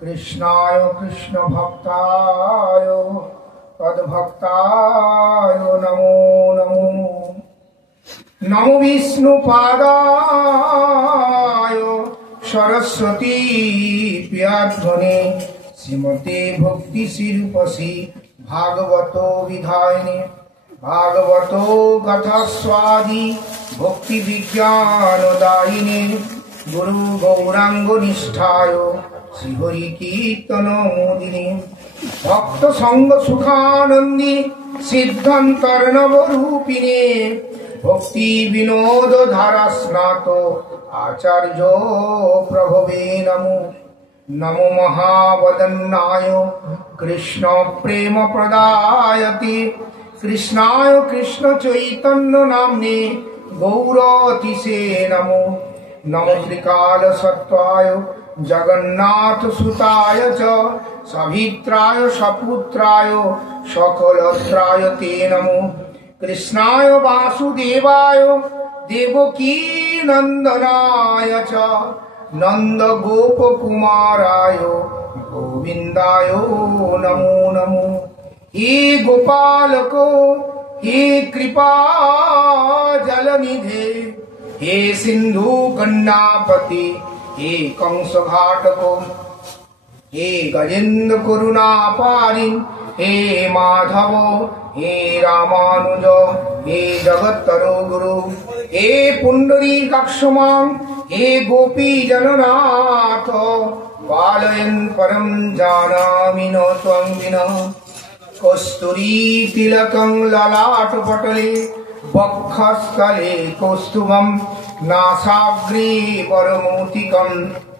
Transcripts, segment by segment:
कृष्णाय कृष्ण भक्ताय तद्भक्ताय नमो नमो नमो विष्णुपादाय सरस्वती प्याध्वने श्रीमते भक्ति सिरूपसी भागवतो विधायिने भागवतो कथास्वादी भक्ति विज्ञानदायिने गुरु गौरांग निष्ठाय श्रीहरि कीर्तन मोदिने भक्त संग सुखानंदी सिद्धांतर्णव रूपिणे भक्ति विनोद धारा स्नातो आचार्यो प्रभवे नमो नमो महावदन्नाय कृष्ण प्रेम प्रदायते कृष्णाय कृष्ण चैतन्य नाम्ने गौरतिसे नमो नमो त्रिकाल सत्वाय जगन्नाथ सुताय च सभित्राय सपुत्राय सकलत्राय ते नमो कृष्णाय वासुदेवाय देवकी नंदनाय च नंद गोप कुमाराय गोविंदाय नमो नमो हे गोपालको हे कृपा जलनिधे हे सिंधु कन्यापति हे कंस घाटको हे गजेन्द्र करुणा पारिन हे माधव हे रामानुज हे जगत्तरो गुरु हे पुंडरीकाक्षमां हे गोपी जननाथ पालयन् परं जानामि न त्वं विना कस्तूरी तिलकं ललाटपटले वक्षस्थले कौस्तुभं नासाग्रे वरमौक्तिकं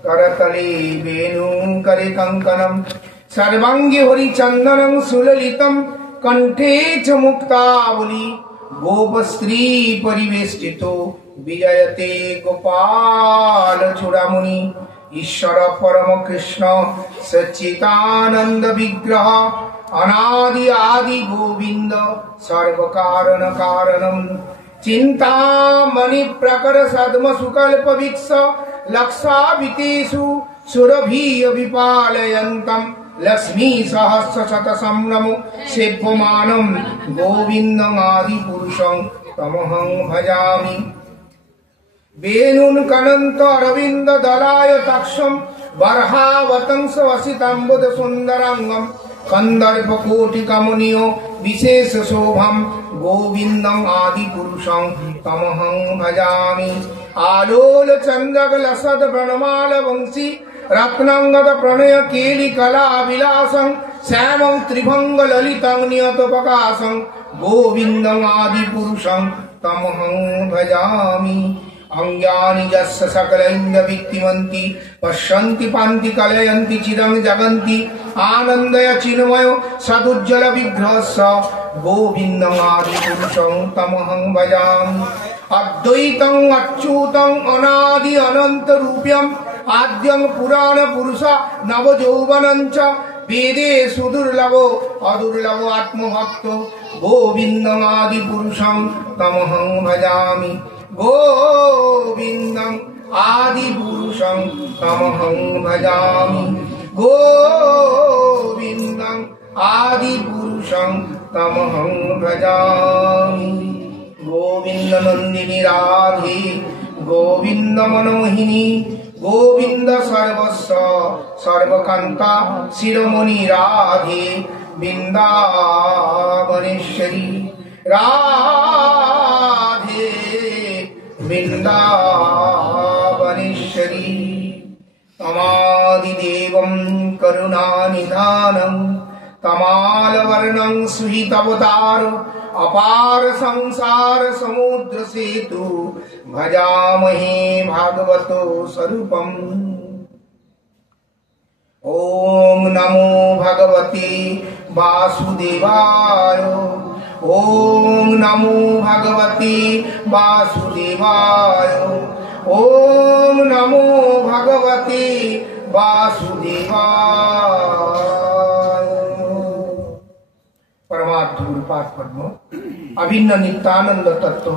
करतले वेणुं करे कंकणं सर्वांगे हरिचन्दनं सुललितं कंठे च मुक्तावली गोपस्त्री परिवेष्टितो विजयते गोपाल चूड़ामणि ईश्वर परम कृष्ण सच्चिदानंद विग्रह अनादि आदि गोविंद सर्व कारण कारणम चिंतामणि प्रकर सद्म सुकल्प विक्ष लक्षाभितेषु सुरभीय विपालयन्तम लक्ष्मी सहस्र शतसं नमो सेव्यमानं गोविन्दं आदि पुरुषं तमहं भजामि वेणुं कनन्त अरविन्द दलाय तक्षं बर्हावतंस वसिताम्बुद सुन्दरांगं कंदर्प कोटि कमनीयो विशेष शोभं गोविन्दं आदि पुरुषं तमहं भजामि आलोल चंद्रकल सद प्रणमाल वंशी रत्नांगद प्रणय केली कला विलासं श्यामं त्रिभंग ललितं नियत प्रकाशं गोविन्दं आदि पुरुषं तमहं भजामि अंग्यानि यस्य सकलैन्द वित्तिमन्ति पश्यन्ति पान्ति कलयन्ति चिदं जगन्ति आनन्दय चिन्मय सदुज्जल विग्रहस्य गोविन्दं आदि पुरुषं तमहं भजामि अद्वैतं अच्युतं अनादि अनंत रूप्यं आद्यं पुराण पुरुष नव यौवनं च वेदे सुदुर्लभो अदुर्लभो आत्मभक्तो गोविन्दं आदि पुरुषं तमहं भजामि गोविन्दं आदि पुरुषं तमहं भजामि गोविन्दं आदि पुरुषं तमहं भजामि गोविंद नंदिनी राधे गोविंद मनोहिनी गोविंद सर्वस्व सर्वकांता शिरोमणि राधे वृंदावनेश्वरी राधे वृंदावनेश्वरी तमादिदेवं करुणानिधानं तमालवर्णं सुहितवतार अपार संसार समुद्र सेतु भजामहे भागवतो स्वरूपम् ओम नमो भगवते वासुदेवाय ओम नमो भगवते वासुदेवाय ओम नमो भगवते वासुदेवाय। परमार्थ गुरुपाद पद्म अभिन्न नित्यानंद तत्व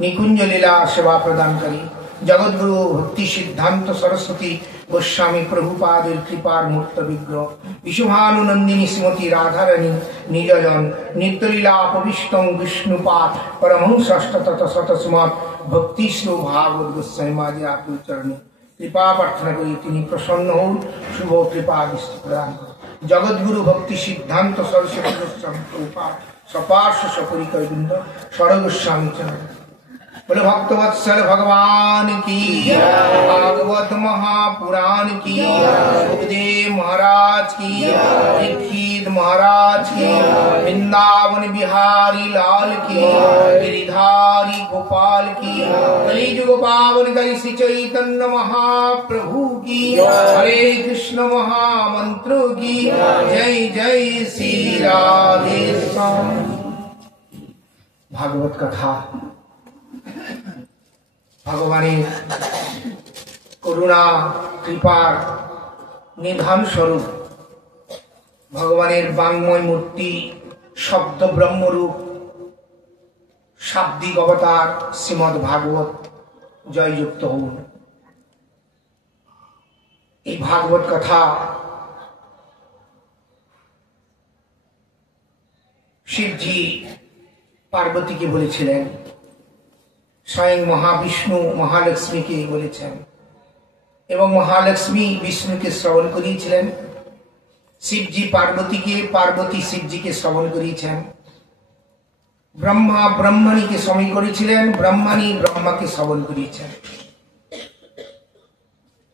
निकुंज लीला सेवा प्रदान करी जगद्गुरु भक्ति सिद्धांत सरस्वती গোস্বামী প্রভুপাদের কৃপার মূর্ত বিগ্রহ বিশুভানুনন্দিনী শ্রীমতী রাধারানী নিজজন নিত্যলীলা প্রবিষ্টং বিষ্ণুপাদ পরমহংস অষ্টতত শতসুমত ভক্তি শ্রী ভাগবত গোস্বামী মাঝে আকুল চরণে কৃপা প্রার্থনা করি তিনি প্রসন্ন হন, শুভ কৃপা দৃষ্টি প্রদান করুন। জগৎগুরু ভক্তি সিদ্ধান্ত সরস্বতী গোস্বামী প্রভুপাদ সপার্শ্ব সপরিকর বৃন্দ সরগোস্বামী চরণ। बोले भक्तवत्सल भगवान की, भागवत महापुराण की, सुखदेव महाराज की, दीक्षित महाराज की, वृंदावन बिहारी लाल की, गिरिधारी गोपाल की, कलिजुग पावन कलि श्री चैतन्य महाप्रभु की, हरे कृष्ण महामंत्र की, जय जय श्री राधे श्याम। भागवत कथा ভগবানের করুণা কৃপার নিধান স্বরূপ, ভগবানের বাংময় মূর্তি শব্দ ব্রহ্মরূপ শাব্দিক অবতার শ্রীমদ্ ভাগবত জয়যুক্ত হন। এই ভাগবত কথা শিবজি পার্বতীকে বলেছিলেন, স্বয়ং মহাবিষ্ণু মহালক্ষ্মীকে বলেছেন এবং মহালক্ষ্মী বিষ্ণুকে শ্রবণ করিয়েছিলেন। শিবজি পার্বতীকে, পার্বতী শিবজিকে শ্রবণ করিয়েছেন। ব্রহ্মা ব্রহ্মণীকে শ্রবণ করেছিলেন, ব্রহ্মণী ব্রহ্মাকে শ্রবণ করিয়েছেন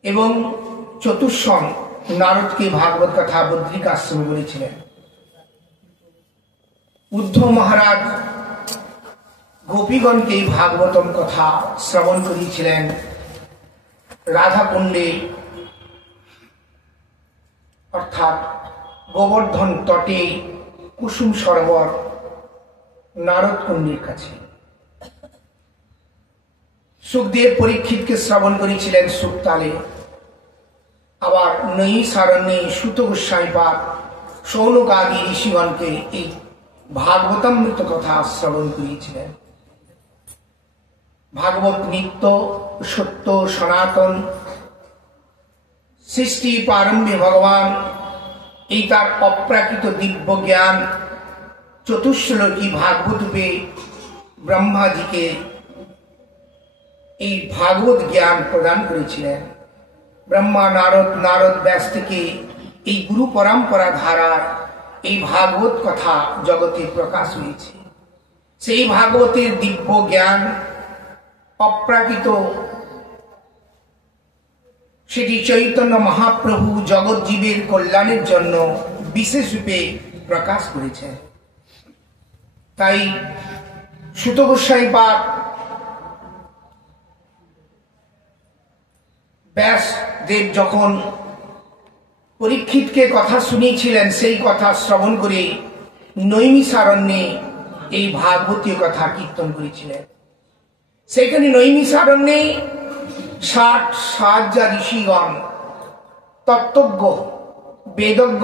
এবং চতুর্শম নারদকে ভাগবত কথা বদ্রিক আশ্রমে বলেছিলেন। উদ্ধব মহারাজ গোপীগণকে ভাগবতম কথা শ্রবণ করিয়েছিলেন রাধাকুণ্ডে, অর্থাৎ গোবর্ধন তটে কুসুম সরোবর নারদ কুণ্ডের কাছে। সুখদেব পরীক্ষিতকে শ্রবণ করেছিলেন সুক্তালে। আবার নৈমিষারণ্যে সুত গোস্বামীপাদ সৌনক আদি ঋষিগণকে এই ভাগবতামৃত কথা শ্রবণ করিয়েছিলেন। ভাগবত নিত্য সত্য সনাতন, সৃষ্টি প্রারম্ভে ভগবান এই তার অপ্রাকৃত দিব্য জ্ঞান চতুশ্লোকী ভাগবত রূপে ব্রহ্মাজিকে এই ভাগবত জ্ঞান প্রদান করেছিলেন। ব্রহ্মা নারদ, নারদ ব্যাস থেকে এই গুরু পরম্পরা ধারার এই ভাগবত কথা জগতে প্রকাশ হয়েছে। সেই ভাগবতের দিব্য জ্ঞান অপ্রাকৃত, সেটি চৈতন্য মহাপ্রভু জগৎ জীবের কল্যাণের জন্য বিশেষ রূপে প্রকাশ করেছেন। তাই সুত গোস্বামীপাদ ব্যাসদেব যখন পরীক্ষিতকে কথা শুনিয়েছিলেন, সেই কথা শ্রবণ করে নৈমিষারণ্যে এই ভাগবতীয় কথা কীর্তন করেছিলেন। সেখানে নৈমিষারণ্যে 60 ঋষিগণ, তত্ত্বজ্ঞ, বেদজ্ঞ,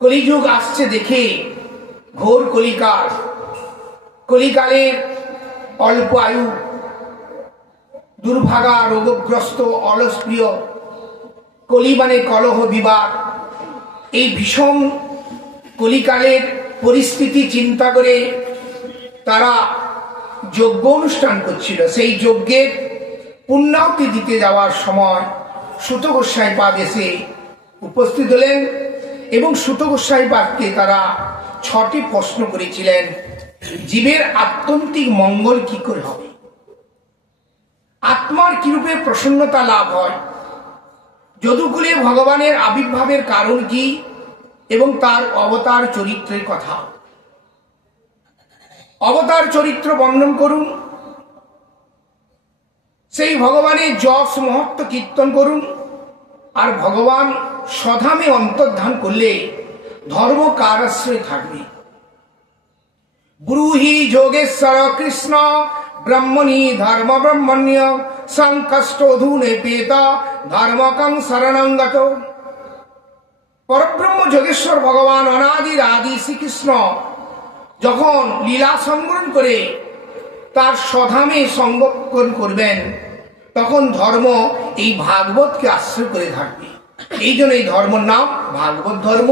কলিযুগ আসছে দেখে, ঘোর কলিকাল, কলিকালের অল্প আয়ু, দুর্ভাগা, রোগগ্রস্ত, অলসপ্রিয়, কলিবানে কলহ বিবাদ, এই ভীষণ কলিকালের পরিস্থিতি চিন্তা করে তারা যজ্ঞ অনুষ্ঠান করছিল। সেই যজ্ঞের পুণ্যাহুতি দিতে যাওয়ার সময় সুত গোস্বামীপাদ এসে উপস্থিত হলেন এবং সুত গোস্বামীপাদকে তারা 6টি প্রশ্ন করেছিলেন। জীবের আত্যন্তিক মঙ্গল কি করে হবে, আত্মার কিরূপে প্রসন্নতা লাভ হয়, যদুকুলে ভগবানের আবির্ভাবের কারণ কি এবং তার অবতার চরিত্রের কথা। অবতার চরিত্র বর্ণন করুন, সেই ভগবানের যশ মহত্ব কীর্তন করুন, আর ভগবান স্বধামে অন্তর্ধান করলে ধর্ম কার আশ্রয় থাকবে। ব্রূহি যোগেশ্বর কৃষ্ণ ব্রহ্মণি ধর্ম ব্রহ্মণ্য সংকষ্টধূনে পেতা ধর্মকং শরণাঙ্গত। পরব্রহ্ম যোগেশ্বর ভগবান অনাদির আদি শ্রীকৃষ্ণ যখন লীলা সংগ্রহণ করে তার স্বধামে সংরক্ষণ করবেন, তখন ধর্ম এই ভাগবতকে আশ্রয় করে থাকবে। এই জন্য এই ধর্মের নাম ভাগবত ধর্ম।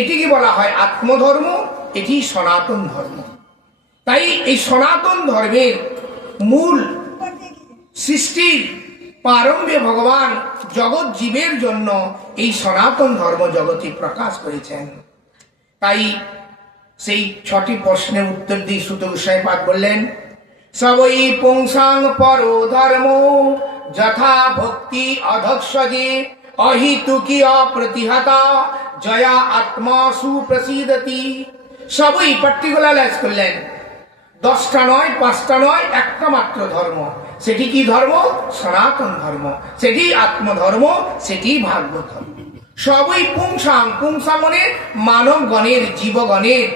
এটিকে বলা হয় আত্মধর্ম, এটি সনাতন ধর্ম। তাই এই সনাতন ধর্মের মূল সৃষ্টির প্রারম্ভে ভগবান জগৎ জীবের জন্য এই সনাতন ধর্ম জগতে প্রকাশ করেছেন। তাই সেই 6টি প্রশ্নের উত্তর দিয়ে সুত গোস্বামীপাদ বললেন, সবই পুংসাং পরো ধর্ম যথা ভক্তি অধক্ষজে অহিতুকি অপ্রতিহতা জয়া আত্মা সুপ্রসিদতি। সবই পার্টিকুলারাইজ করলেন, 10টা নয়, 5টা নয়, একটা মাত্র ধর্ম। সেটি কি ধর্ম? সনাতন ধর্ম। সেটি আত্মধর্ম, সেটি ভাগবত ধর্ম। সবই পুংসাং, পুংসাং মানে মানবগণের, জীবগণের।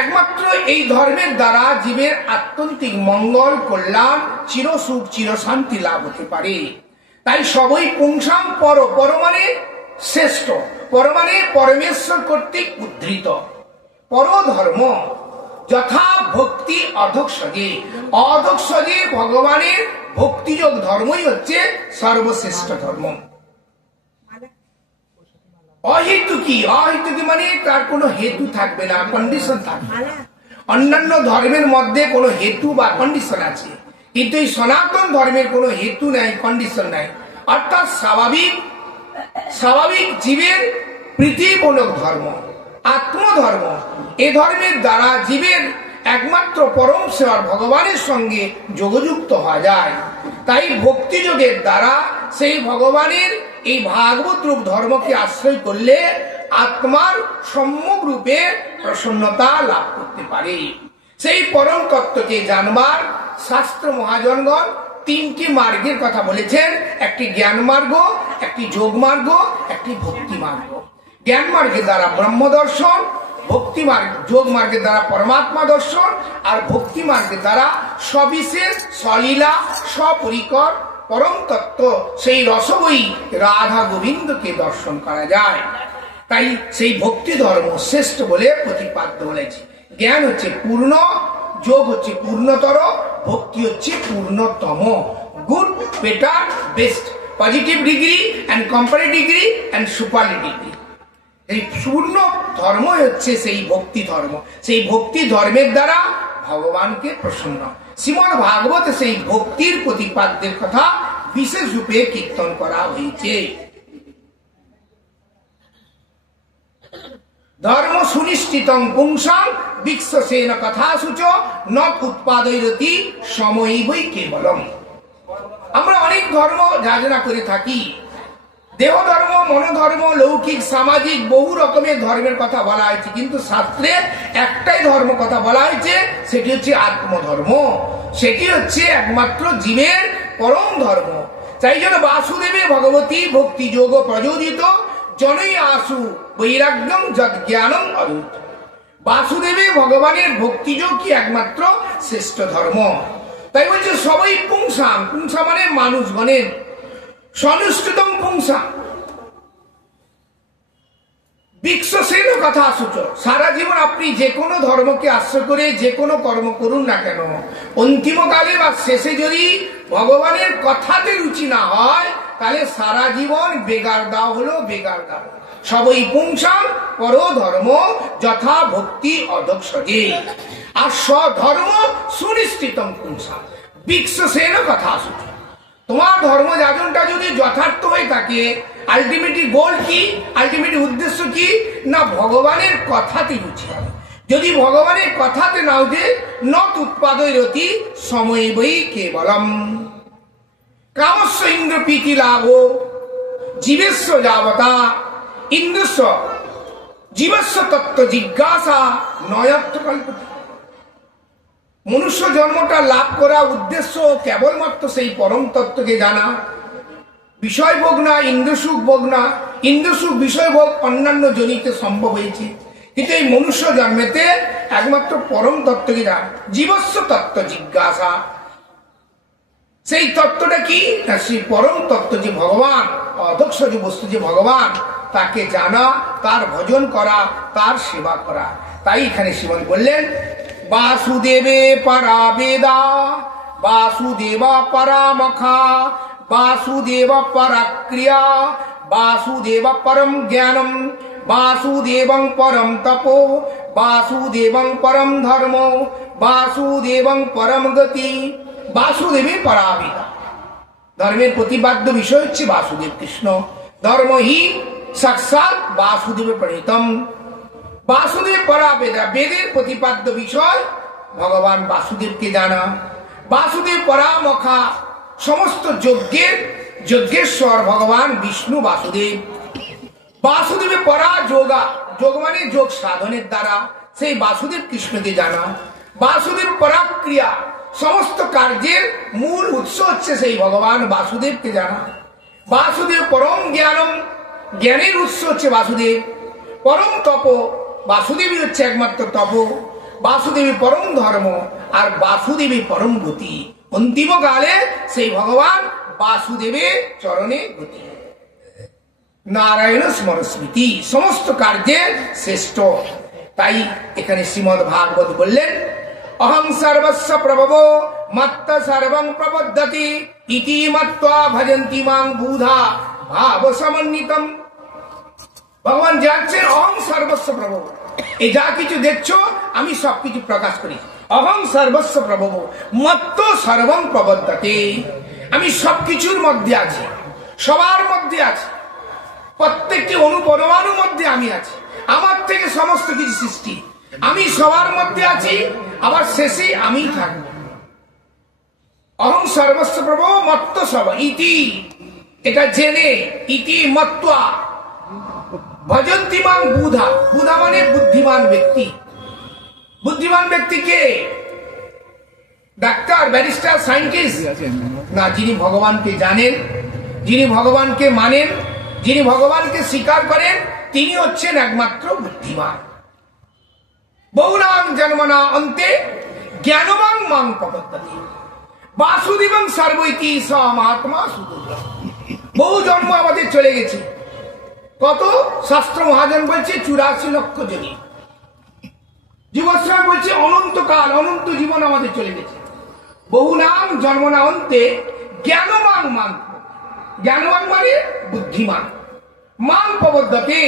একমাত্র এই ধর্মের দ্বারা জীবের আত্যন্তিক মঙ্গল, কল্যাণ, চিরসুখ, চিরশান্তি লাভ হতে পারে। তাই সবই পুংসাং পর, পর মানে শ্রেষ্ঠ, পর মানে পরমেশ্বর কর্তৃক উদ্ধৃত। পরধর্ম যথা ভক্তি অধক্ষজে, অধক্ষজে ভগবানের ভক্তিযোগ ধর্মই হচ্ছে সর্বশ্রেষ্ঠ ধর্ম। অহেতুকি, অহেতুকি মানে তার কোনো হেতু থাকবে না, কন্ডিশন থাকবে না। অন্যান্য ধর্মের মধ্যে কোনো হেতু বা কন্ডিশন আছে, কিন্তু এই সনাতন ধর্মের কোনো হেতু নাই, কন্ডিশন নাই। অর্থাৎ স্বাভাবিক স্বাভাবিক জীবের প্রীতিমূলক ধর্ম, আত্মধর্ম। এ ধর্মের দ্বারা জীবের একমাত্র পরম সেবার ভগবানের সঙ্গে যোগযুক্ত হওয়া যায়। তাই ভক্তিযোগের দ্বারা সেই ভগবানের এই ভাগবত রূপ ধর্মকে আশ্রয় করলে আত্মার সম্যক রূপে প্রসন্নতা লাভ করতে পারে। সেই পরম তত্ত্বকে জানবার শাস্ত্র মহাজনগণ 3টি মার্গের কথা বলেছেন। একটি জ্ঞান মার্গ, একটি যোগ মার্গ, একটি ভক্তি মার্গ। জ্ঞান মার্গের দ্বারা ব্রহ্ম দর্শন, ভক্তি মার্গ, যোগ মার্গের দ্বারা পরমাত্মা দর্শন, আর ভক্তি মার্গের দ্বারা সবিশেষ, সলীলা, সপরিকর পরম তত্ত্ব সেই রসময়ী রাধা গোবিন্দকে দর্শন করা যায়। তাই সেই ভক্তি ধর্ম শ্রেষ্ঠ বলে প্রতিপাদ্য বলেছে। জ্ঞান হচ্ছে পূর্ণ, যোগ হচ্ছে পূর্ণতর, ভক্তি হচ্ছে পূর্ণতম। Good, better, best, positive degree and comparative degree and superlative degree. এই পূর্ণ ধর্ম হচ্ছে সেই ভক্তি ধর্ম। সেই ভক্তি ধর্মের দ্বারা ভগবানকে প্রসন্ন। শ্রীমদ্ ভাগবত সেই ভক্তির প্রতিপাদ্যের কথা বিশেষ রূপে কীর্তন করা হয়েছে। ধর্ম সুনিশ্চিতং পুংসাং বিশ্বসেন কথা সূচ ন উৎপাদয়তি সময়ই কেবলম। আমরা অনেক ধর্ম যাচনা করে থাকি, দেহ ধর্ম, মনোধর্ম, লৌকিক, সামাজিক বহু রকমের ধর্মের কথা বলা হয়েছে, কিন্তু শাস্ত্রে একটাই ধর্ম কথা বলা হয়েছে, সেটি হচ্ছে আত্মধর্ম। সেটি হচ্ছে একমাত্র জীবের পরম ধর্ম। তাই জন্য বাসুদেবে ভগবতী ভক্তি যোগ প্রযোজিত জনই আসু বৈরাগ্যম যদ জ্ঞানম অদূত। বাসুদেবে ভগবানের ভক্তিযোগ কি একমাত্র শ্রেষ্ঠ ধর্ম। তাই বলছে সবাই পুংসাং, পুংসা মানে মানুষগণের, সনুষ্ঠিতম পুংসা বিশ্বসেন কথা সূচ। সারা জীবন আপনি যে কোনো ধর্মকে আশ্রয় করে যে কোনো কর্ম করুন না কেন, অন্তিমকালে বা শেষে যদি ভগবানের কথাতে রুচি না হয়, তাহলে সারা জীবন বেগার দাও হলো, বেগার দাও। সবই পুংসাং পর ধর্ম যথা ভক্তি অধক্ষজে। আর স্বধর্ম সুনিশ্চিতম পুংসা বিশ্বসেন কথা সূচ। তোমার ধর্ম যাজনটা যদি যথার্থ হয়ে থাকে, আলটিমেটলি গোল কি, আলটিমেটলি উদ্দেশ্য কি না, ভগবানের কথাতে রুচি হবে। যদি ভগবানের কথাতে না উঠে, নত উৎপাদয়তি সময়ই কেবলম। কামস্য ইন্দ্র প্রীতি লাভ জীবেশ্ব যাবতা ইন্দ্রস্ব জীবস্ব তত্ত্ব জিজ্ঞাসা নয়ত্ব কল্প। মনুষ্য জন্মটা লাভ করা উদ্দেশ্য কেবলমাত্র সেই পরম তত্ত্বকে জানা। বিষয় ভোগ না, ইন্দ্রসুখ ভোগ না। ইন্দ্রসুখ বিষয় ভোগ অন্যান্য জনিতে সম্ভব হয়েছে, কিন্তু এই মনুষ্য জন্মেতে একমাত্র পরম তত্ত্বকে জানা। জীবস্ব তত্ত্ব জিজ্ঞাসা, সেই তত্ত্বটা কি না, সেই পরম তত্ত্ব যে ভগবান, অধক্ষ যে বস্তু যে ভগবান, তাকে জানা, তার ভজন করা, তার সেবা করা। তাই এখানে শ্রীমৎ বললেন বাসুদেবে পরা বেদা वासुदेव परामखा वासुदेव परक्रिया वासुदेव परम ज्ञानम वासुदेवं परम तपो वासुदेवं परम धर्मो वासुदेवं परम गति वासुदेवी पराविदा धर्मेर प्रतिपाद्य विषय হচ্ছে वासुदेव कृष्ण धर्म ही साक्षात वासुदेव प्रणीतम वासुदेव परावेदा वेदेर प्रतिपाद्य विषय भगवान वासुदेव के जाना वासुदेव परामखा समस्त यज्ञेर यज्ञेश्वर भगवान विष्णु वासुदेव वासुदेव परा योगा योग माने योग साधनेर द्वारा से वासुदेव कृष्ण के जाना वासुदेव परा क्रिया समस्त कार्जेर मूल उत्स হচ্ছে সেই भगवान वासुदेव के जाना वासुदेव परम ज्ञानम ज्ञानेर उत्स হচ্ছে वासुदेव परम तप वासुदेवी হচ্ছে একমাত্র তপ वासुदेवी परम धर्म और वासुदेवी परम गति अंतिम काले से भगवान वासुदेवेर चरणे गति नारायण स्मरस्मृति समस्त कार्ये श्रेष्ठ ताई एखाने श्रीमद् भागवत बोलें अहं सर्वस्य प्रभवो मत्त सर्वं प्रबद्धति इति मत्वा भजन्ति मां बुधा भाव समन्वितम भगवान जाच्छेन अहं सर्वस्य प्रभव এই যা কিছু দেখছো আমি সবকিছু প্রকাশ করি অহং সর্বস্ব প্রভব মত্ত সর্বং প্রবদ্ধতে আমি সবকিছুর মধ্যে আছি সবার মধ্যে আছি প্রত্যেকটি অনুপরমাণুর মধ্যে আমি আছি আমার থেকে সমস্ত কিছু সৃষ্টি আমি সবার মধ্যে আছি আবার শেষে আমি থাকব অহং সর্বস্ব প্রভব মত্ত সর্ব ইতি এটা জেনে ইতি মত্ত্বা भजन्तिमां बुधा बुधा माने बुद्धिमान व्यक्ति के डाक्टर बैरिस्टर साइंटिस्ट ना जिन्हें भगवान के जाने जिन्हें भगवान के मानें जिन्हें भगवान के स्वीकार करें तिनी होच्छेन एकमात्र बुद्धिमान बहुनाम जन्मना अन्ते ज्ञानवान मां प्रपद्यते वासुदेवं सर्वैति स महात्मा सुदुर्लभ बहु जन्म आमादेर चले गेছে কত শাস্ত্র মহাজন বলছে 84 লক্ষ জনি জীবস্বামী বলছে অনন্তকাল অনন্ত জীবন আমাদের চলে গেছে বহু নাম জন্মনা অন্তে জ্ঞানবান মানে বুদ্ধিমান মান প্রবদ্ধতে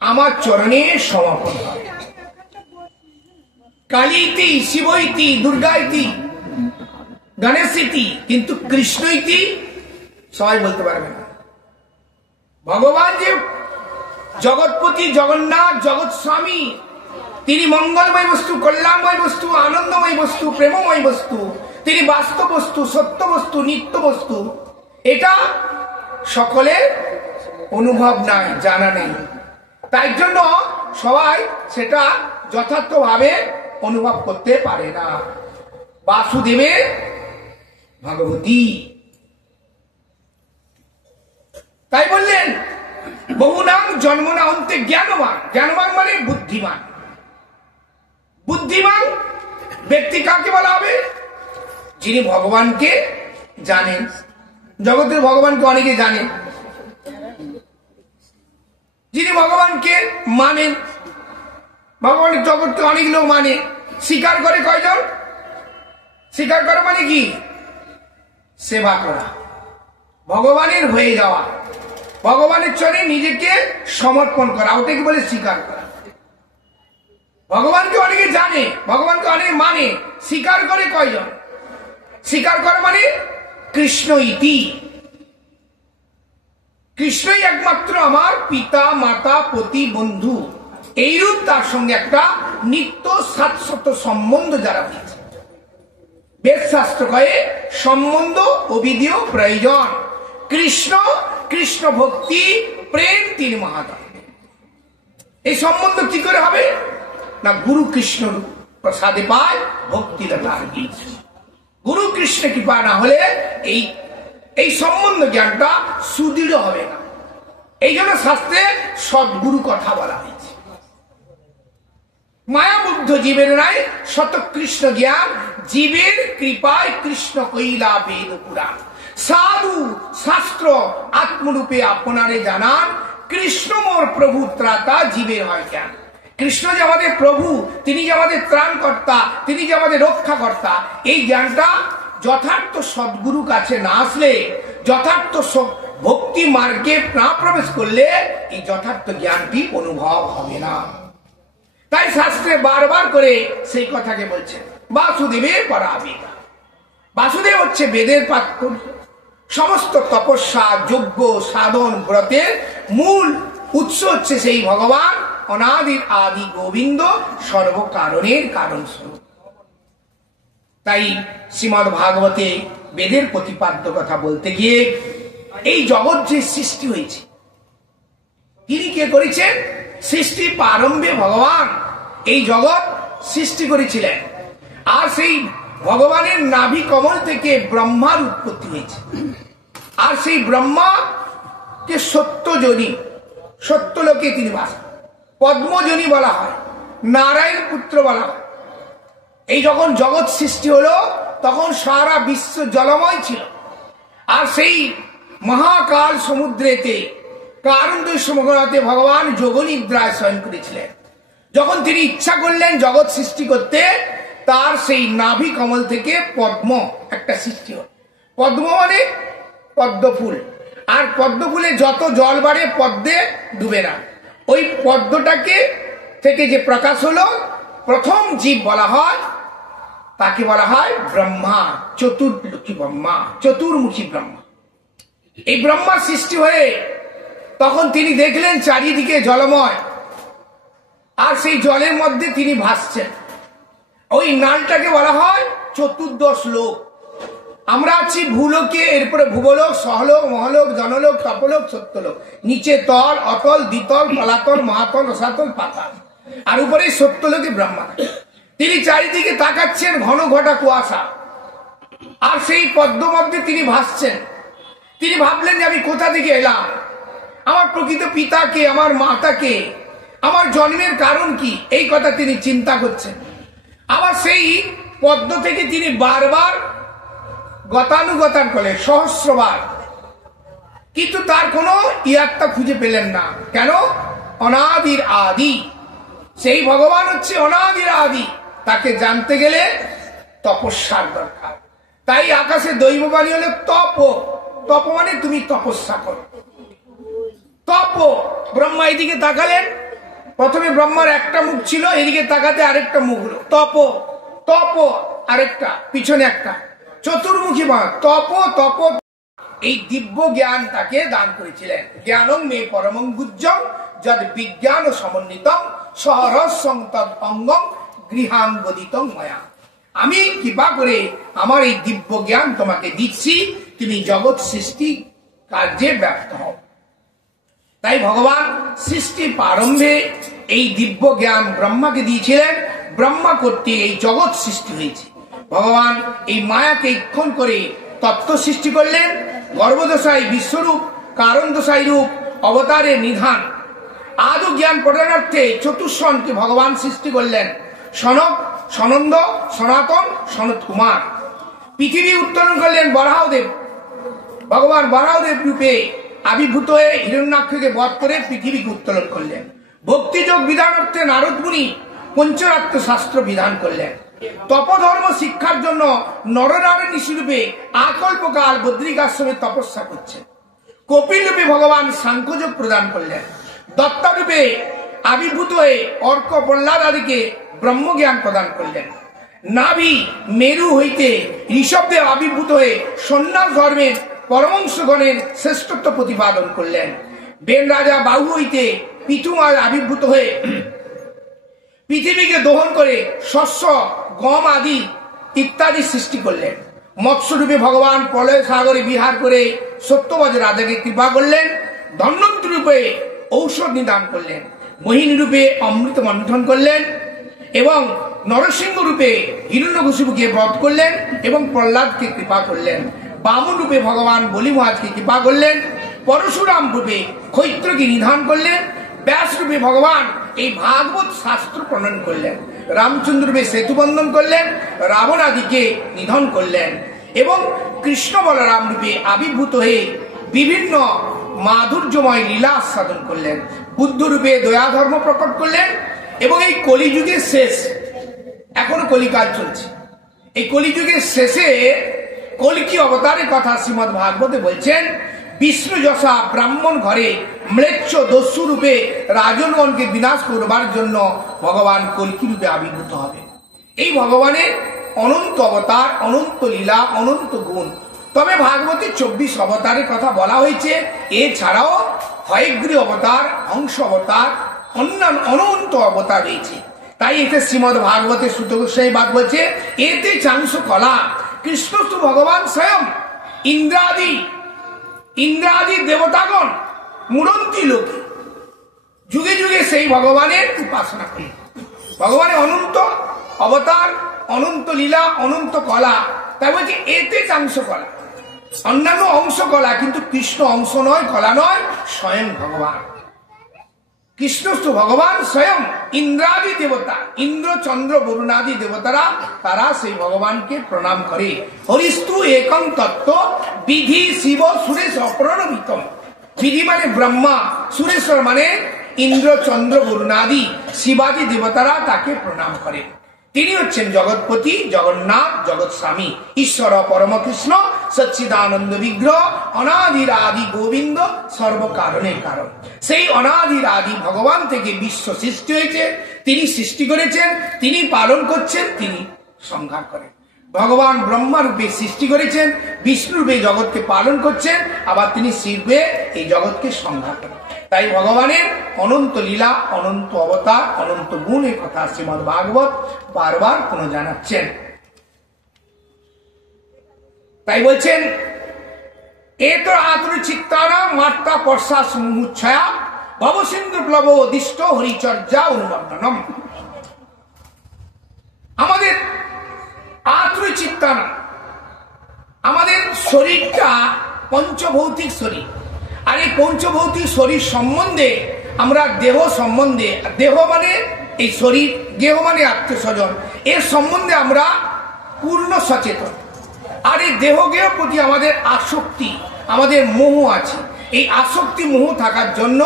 আমার চরণে সমর্পণ হয় কালীতি শিবইতি দুর্গাইতি গণেশইতি কিন্তু কৃষ্ণইতি সবাই বলতে পারবে না भगवान जी जगतपति जगन्नाथ जगत स्वामी তিনি मंगलमय वस्तु कल्याणमय वस्तु आनंदमय वस्तु प्रेममय वस्तु তিনি বাস্তব वस्तु सत्य वस्तु नित्य वस्तु এটা সকলের অনুভব নাই জানা নেই তাই জন্য সবাই সেটা যথার্থভাবে অনুভব করতে পারে না বাসুদেবের ভগবতী তাই বললেন বহু নাম জন্মনা অন্তে জ্ঞানবান জ্ঞানবান মানে বুদ্ধিমান বুদ্ধিমান ব্যক্তি কাকে বলা হবে যিনি ভগবানকে জানেন জগতের ভগবানকে অনেকে জানেন যিনি ভগবানকে মানেন ভগবানের জগৎকে অনেক লোক মানে স্বীকার করে কয়জন স্বীকার করা মানে কি সেবা করা ভগবানের হয়ে যাওয়া ভগবানের চরণে নিজেকে সমর্পণ করা ওটাকে বলে স্বীকার করা ভগবানকে অনেকে জানে ভগবানকে অনেকে মানে স্বীকার করে কয়জন স্বীকার করা মানে কৃষ্ণ ইতি কৃষ্ণই একমাত্র আমার পিতা মাতা পতি বন্ধু এইরূপ তার সঙ্গে একটা নিত্য শাশ্বত সম্বন্ধ যারা হয়েছে বেদ শাস্ত্র কয়ে সম্বন্ধ অবিধীয় প্রয়োজন কৃষ্ণ কৃষ্ণ ভক্তি প্রেম তিন মহাদান এই সম্বন্ধ কি করে হবে না গুরু কৃষ্ণ প্রসাদে পায় ভক্তি লতা গুরু কৃষ্ণ কৃপা না হলে এই সম্বন্ধ জ্ঞানটা সুদৃঢ় হবে না এই জন্য শাস্ত্রে সদ্গুরু কথা বলা হয়েছে মায়াবুদ্ধ জীবের নাই শত কৃষ্ণ জ্ঞান জীবের কৃপায় কৃষ্ণ কইলা বেদ পুরাণ সাধু শাস্ত্র আত্মরূপে আপনারে জানান কৃষ্ণ মোর প্রভু ত্রাতা জীবের হয় জ্ঞান কৃষ্ণ যে আমাদের প্রভু, তিনি যে আমাদের ত্রাণকর্তা, তিনি যে আমাদের রক্ষাকর্তা, এই জ্ঞানটা যথার্থ সদ্গুরু কাছে না আসলে, যথার্থ ভক্তি মার্গে না প্রবেশ করলে এই যথার্থ জ্ঞানটি অনুভব হবে না। তাই শাস্ত্রে বারবার করে সেই কথাকে বলছেন, বাসুদেবের পরাবিতা। বাসুদেব হচ্ছে বেদের পাত্র। সমস্ত তপস্যা, যজ্ঞ, সাধন, ব্রতের মূল উৎস হচ্ছে সেই ভগবান অনাদির আদি গোবিন্দ, সর্বকারণের কারণ স্বরূপ। তাই শ্রীমদ্ ভাগবতে বেদের প্রতিপাদ্য কথা বলতে গিয়ে এই জগৎ যে সৃষ্টি হয়েছে, তিনি কে করেছেন? সৃষ্টি প্রারম্ভে ভগবান এই জগৎ সৃষ্টি করেছিলেন। আর সেই ভগবানের নাভি কমল থেকে ব্রহ্মার উৎপত্তি হয়েছে। আর সেই ব্রহ্মাকে সত্যজনী, সত্যলোকে তিনি বাস, পদ্মজনী বলা হয়, নারায়ণ পুত্র বলা হয়। এই যখন জগৎ সৃষ্টি হলো তখন সারা বিশ্ব জলময় ছিল। আর সেই মহাকাল সমুদ্রেতে কারুণ্য সমগ্রতে ভগবান যোগনিদ্রায় শয়ন করেছিলেন। যখন তিনি ইচ্ছা করলেন জগৎ সৃষ্টি করতে, তার সেই নাভি কমল থেকে পদ্ম একটা সৃষ্টি হল। পদ্ম মানে পদ্ম ফুল, আর পদ্ম ফুলে যত জল বাড়ে পদ্মে ডুবে না। ওই পদ্মটাকে থেকে যে প্রকাশ হলো, প্রথম জীব বলা হয়, তাকে বলা হয় ব্রহ্মা, চতুর্মুখী ব্রহ্মা, চতুর্মুখী ব্রহ্মা। এই ব্রহ্মার সৃষ্টি হয়ে তখন তিনি দেখলেন চারিদিকে জলময়, আর সেই জলের মধ্যে তিনি ভাসছেন। ওই নালটাকে বলা হয় চতুর্দশ লোক। আমরা আছি ভূলোকে, এরপরে ভূবলোক, সহলোক, মহলোক, জনলোক, তপলোক, সত্যলোক। নিচে তল, অতল, দ্বিতল, তলাতল, মহাতল, রসাতল, পাতাল। আর উপরে সত্যলোকে ব্রহ্মা। তিনি চারিদিকে তাকাচ্ছেন, ঘন ঘটা কুয়াশা, আর সেই পদ্ম মধ্যে তিনি ভাসছেন। তিনি ভাবলেন যে আমি কোথা থেকে এলাম, আমার প্রকৃত পিতাকে, আমার মাতাকে, আমার জন্মের কারণ কি, এই কথা তিনি চিন্তা করছেন। আবার সেই পদ্ম থেকে তিনি বারবার গতানুগতান করলেন, সহস্রবার, কিন্তু তার কোনো ইয়াত্তা খুঁজে পেলেন না। কেন? অনাদির আদি, সেই ভগবান হচ্ছে অনাদির আদি। তাকে জানতে গেলে তপস্যার দরকার। তাই আকাশে দৈববাণী হলো তপ। তপ মানে তুমি তপস্যা করো। তপ। ব্রহ্মা এদিকে তাকালেন, প্রথমে ব্রহ্মার একটা মুখ ছিল, এদিকে তাকাতে আরেকটা মুখ হলো। তপ, তপ, আরেকটা, পিছনে একটা, চতুর্মুখী মা, তপ তপ। এই দিব্য জ্ঞান তাকে দান করেছিলেন। জ্ঞানং মে পরমং গুজ্জং যদ বিজ্ঞান সমন্বিতং সহরসং তদ অঙ্গং গৃহাঙ্গদিতং ময়া। আমি কৃপা করে আমার এই দিব্য জ্ঞান তোমাকে দিচ্ছি, তুমি জগৎ সৃষ্টি কার্যে ব্যস্ত হও। তাই ভগবান সৃষ্টি প্রারম্ভে এই দিব্য জ্ঞান ব্রহ্মাকে দিয়েছিলেন। ব্রহ্মা কর্তৃক এই জগৎ সৃষ্টি হয়েছে। ভগবান এই মায়াকে ইক্ষণ করে তত্ত্ব সৃষ্টি করলেন। গর্ভদশায় বিশ্বরূপ, কারণ দশায় রূপ, অবতারের নিধান। আদৌ জ্ঞান প্রদানার্থে চতুষ্ষণকে ভগবান সৃষ্টি করলেন। সনক, সনন্দ, সনাতন, সনত কুমার। পৃথিবী উত্তোলন করলেন বরাহদেব। ভগবান বরাহদেব রূপে আবির্ভূত হয়ে হিরণ্যাক্ষকে বধ করে পৃথিবীকে উত্তোলন করলেন। ভক্তিযোগ বিধানার্থে নারদ মুনি পঞ্চরাত্র শাস্ত্র বিধান করলেন। তপধর্ম শিক্ষার জন্য নরনারায়ণ ঋষি রূপে আকল্পকাল বদ্রিকাশ্রমে তপস্যা করছেন। কপিল রূপে ভগবান সাংখ্যযোগ প্রদান করলেন। দত্তা রূপে আবির্ভূত হয়ে অর্ক, প্রহ্লাদ আদিকে ব্রহ্মজ্ঞান প্রদান করলেন। নাভি মেরু হইতে ঋষভদেব আবির্ভূত হয়ে সন্ন্যাস ধর্মের পরমংশগণের শ্রেষ্ঠত্ব প্রতিপাদন করলেন। বেন রাজা বাহু হইতে পিতুমার আবির্ভূত হয়ে পৃথিবীকে দহন করে শস্য, গম আদি ইত্যাদি সৃষ্টি করলেন। মৎস্যরূপে ভগবান প্রলয় সাগরে বিহার করে সত্যবজ রাজাকে কৃপা করলেন। ধন্বন্তরী রূপে ঔষধ নিদান করলেন। মোহিনী রূপে অমৃত মন্থন করলেন এবং নরসিংহ রূপে হিরণ্যকশিপুকে বধ করলেন এবং প্রহ্লাদকে কৃপা করলেন। বামন রূপে ভগবান বলি মহারাজকে কৃপা করলেন। পরশুরাম রূপে ক্ষৈত্রকে নিধান করলেন। ব্যাস রূপে ভগবান এই ভাগবত শাস্ত্র প্রণয়ন করলেন। রামচন্দ্র রূপে সেতু বন্ধন করলেন, রাবণ আদিকে নিধন করলেন এবং কৃষ্ণ বলরাম রূপে আবির্ভূত হয়ে বিভিন্ন মাধুর্যময় লীলা আস্বাদন করলেন। বুদ্ধ রূপে দয়া ধর্ম প্রকট করলেন এবং এই কলিযুগের শেষ, এখনো কলিকাল চলছে। এই কলিযুগের শেষে কল্কি অবতারের কথা শ্রীমদ্ ভাগবতে বলছেন, বিষ্ণু যশা ব্রাহ্মণ ঘরে ম্লেচ্ছ দস্যু রূপে রাজনগণকে বিনাশ করবার জন্য ভগবান কল্কি রূপে আবির্ভূত হবে। এই ভগবানের অনন্ত অবতার, অনন্ত লীলা, অনন্ত গুণ। তবে ভাগবতে 24 অবতারের কথা বলা হয়েছে। এছাড়াও হয়গ্রী অবতার, হংস অবতার, অন্যান্য অনন্ত অবতার রয়েছে। তাই এতে শ্রীমদ্ ভাগবতে সূত গোস্বামী বাদ বলছে, এতে চাংশ কলা কৃষ্ণ তো ভগবান স্বয়ং ইন্দ্রাদি দেবতাগণ মুরন্তি লোকে যুগে যুগে সেই ভগবানের উপাসনা করে। ভগবানের অনন্ত অবতার, অনন্ত লীলা, অনন্ত কলা। তাই বলছে এতে চাংশ কলা, অন্যান্য অংশ কলা, কিন্তু কৃষ্ণ অংশ নয়, কলা নয়, স্বয়ং ভগবান। কৃষ্ণ তো ভগবান স্বয়ং ইন্দ্রাদি দেবতা, ইন্দ্র চন্দ্র বরুণাদি দেবতারা তারা সেই ভগবানকে প্রণাম করে। হরিস্তু একং তত্ত্ব বিধি শিব সুরেশ অপ্রণমিতম। বিধি মানে ব্রহ্মা, সুরেশ্বর মানে ইন্দ্র চন্দ্র বরুণাদি শিবাদি দেবতারা তাকে প্রণাম করে। তিনি হচ্ছেন জগৎপতি, জগন্নাথ, জগৎ স্বামী, ঈশ্বর পরমকৃষ্ণ, সচ্চিদানন্দ বিগ্রহ, অনাদির আদি গোবিন্দ, সর্বকারণের কারণ। সেই অনাদির আদি ভগবান থেকে বিশ্ব সৃষ্টি হয়েছে। তিনি সৃষ্টি করেছেন, তিনি পালন করছেন, তিনি সংহার করেন। ভগবান ব্রহ্মা রূপে সৃষ্টি করেছেন, বিষ্ণু রূপে জগৎকে পালন করছেন, আবার তিনি শিবে এই জগৎকে সংহার করেন। তাই ভগবানের অনন্ত লীলা, অনন্ত অবতার, অনন্ত গুণের কথা শ্রীমদ্ ভাগবত বারবার কোন জানাচ্ছেন। তাই বলছেন, এত আত্মচিত্তানা মাত্রা পর্ষা মুচ্ছয়া ভবসিন্ধু প্লব দিষ্ট হরিচর্যা অনুবর্ণনম। আমাদের আত্মচিত্তানা, আমাদের শরীরটা পঞ্চভৌতিক শরীর। আর এই পঞ্চভৌতিক শরীর সম্বন্ধে আমরা দেহ সম্বন্ধে, দেহ মানে এই শরীর, দেহ মানে আত্মীয় স্বজন, এর সম্বন্ধে আমরা পূর্ণ সচেতন। আর এই দেহগেহ প্রতি আমাদের আসক্তি, আমাদের মোহ আছে। এই আসক্তি মোহ থাকার জন্য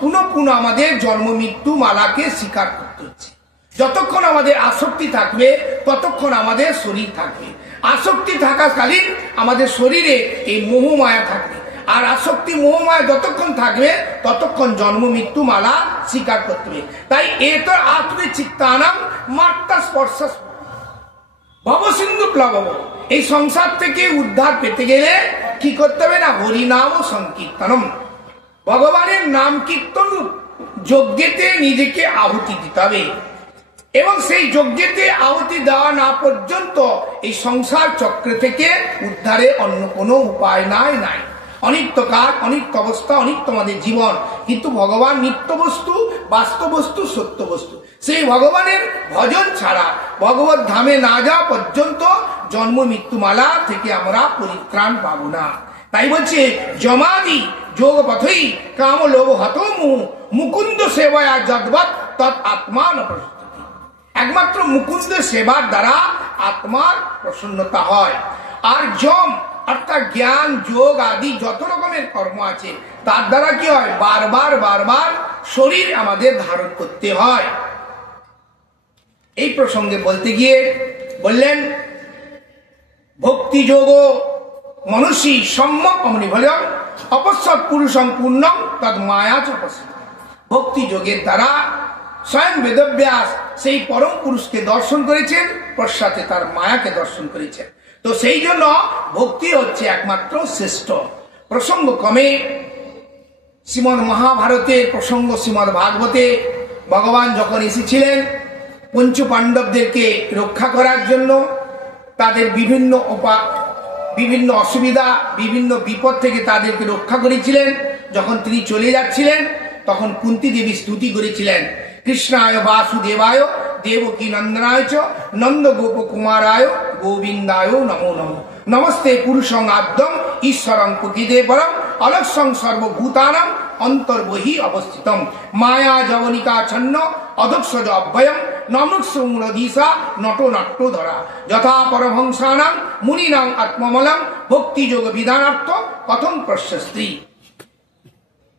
পুনঃ পুনঃ আমাদের জন্ম মৃত্যু মালাকে স্বীকার করতে হচ্ছে। যতক্ষণ আমাদের আসক্তি থাকবে ততক্ষণ আমাদের শরীর থাকবে। আসক্তি থাকাকালীন আমাদের শরীরে এই মোহ মায়া থাকবে। আর আসক্তি মোহমায়া যতক্ষণ থাকবে ততক্ষণ জন্ম মৃত্যু মালা স্বীকার করতে হবে। তাই এত আত্মচিত্তানাম মাত্রা স্পর্শ ভবসিন্ধু প্লবব। এই সংসার থেকে উদ্ধার পেতে গেলে কি করতে হবে না, হরিনাম ও সংকীর্তনম, ভগবানের নাম কীর্তন যজ্ঞেতে নিজেকে আহুতি দিতে হবে। এবং সেই যজ্ঞেতে আহুতি দেওয়া না পর্যন্ত এই সংসার চক্র থেকে উদ্ধারে অন্য কোনো উপায় নাই। অনিত্যকাল, অনিত্য অবস্থা, অনিত্য আমাদের জীবন। কিন্তু ভগবান নিত্য বস্তু, বাস্তব বস্তু, সত্য বস্তু। সেই ভগবানের ভজন ছাড়া, ভগবত ধামে না যাওয়া পর্যন্ত জন্ম মৃত্যুমালা থেকে আমরা পরিত্রাণ পাবো না। তাই বলছে, জমাদি যোগ পথই কাম লোভ হত মুকুন্দ সেবায় যদ্বৎ তৎ আত্মান প্রসন্নতি। একমাত্র মুকুন্দ সেবার দ্বারা আত্মার প্রসন্নতা হয়। আর যম অর্থাৎ জ্ঞান, যোগ আদি যত রকমের কর্ম আছে তার দ্বারা কি হয়, বারবার শরীর আমাদের ধারণ করতে হয়। এই প্রসঙ্গে বলতে গিয়ে বললেন, ভক্তি যোগ মনসী সম্যক অমনিভলম অপশ্বৎ পুরুষং পূর্ণম তদ মায়া চ পশ্য। ভক্তি যোগের দ্বারা স্বয়ং বেদব্যাস সেই পরম পুরুষকে দর্শন করেছেন, পশ্চাতে তার মায়াকে দর্শন করেছেন। তো সেই জন্য ভক্তি হচ্ছে একমাত্র শ্রেষ্ঠ। প্রসঙ্গ ক্রমে শ্রীমদ্ মহাভারতের প্রসঙ্গ, শ্রীমদ্ ভাগবতে ভগবান যখন এসেছিলেন পঞ্চ পাণ্ডবদেরকে রক্ষা করার জন্য, তাদের বিভিন্ন অসুবিধা, বিভিন্ন বিপদ থেকে তাদেরকে রক্ষা করেছিলেন। যখন তিনি চলে যাচ্ছিলেন তখন কুন্তী দেবী স্তুতি করেছিলেন, কৃষ্ণায় বাসুদেবায় দেবকী নন্দনায় চ নন্দ গোপ কুমারায় গোবিন্দায় নমো নমো। নমস্তে পুরুষং আদ্যম ঈশ্বরং প্রকৃতে পরম অলক্ষং সর্বভূতানাং অন্তর্বহি অবস্থিতম মায়া জবনিকা ছন্ন অধক্ষজ অভ্যয়ম নমৃক্ষমূলধীশা নটো নাট্য ধরা যথা পরমহংসানাং মুনিনাং আত্মমলং ভক্তি যোগ বিধানার্থ কথম প্রশস্তি।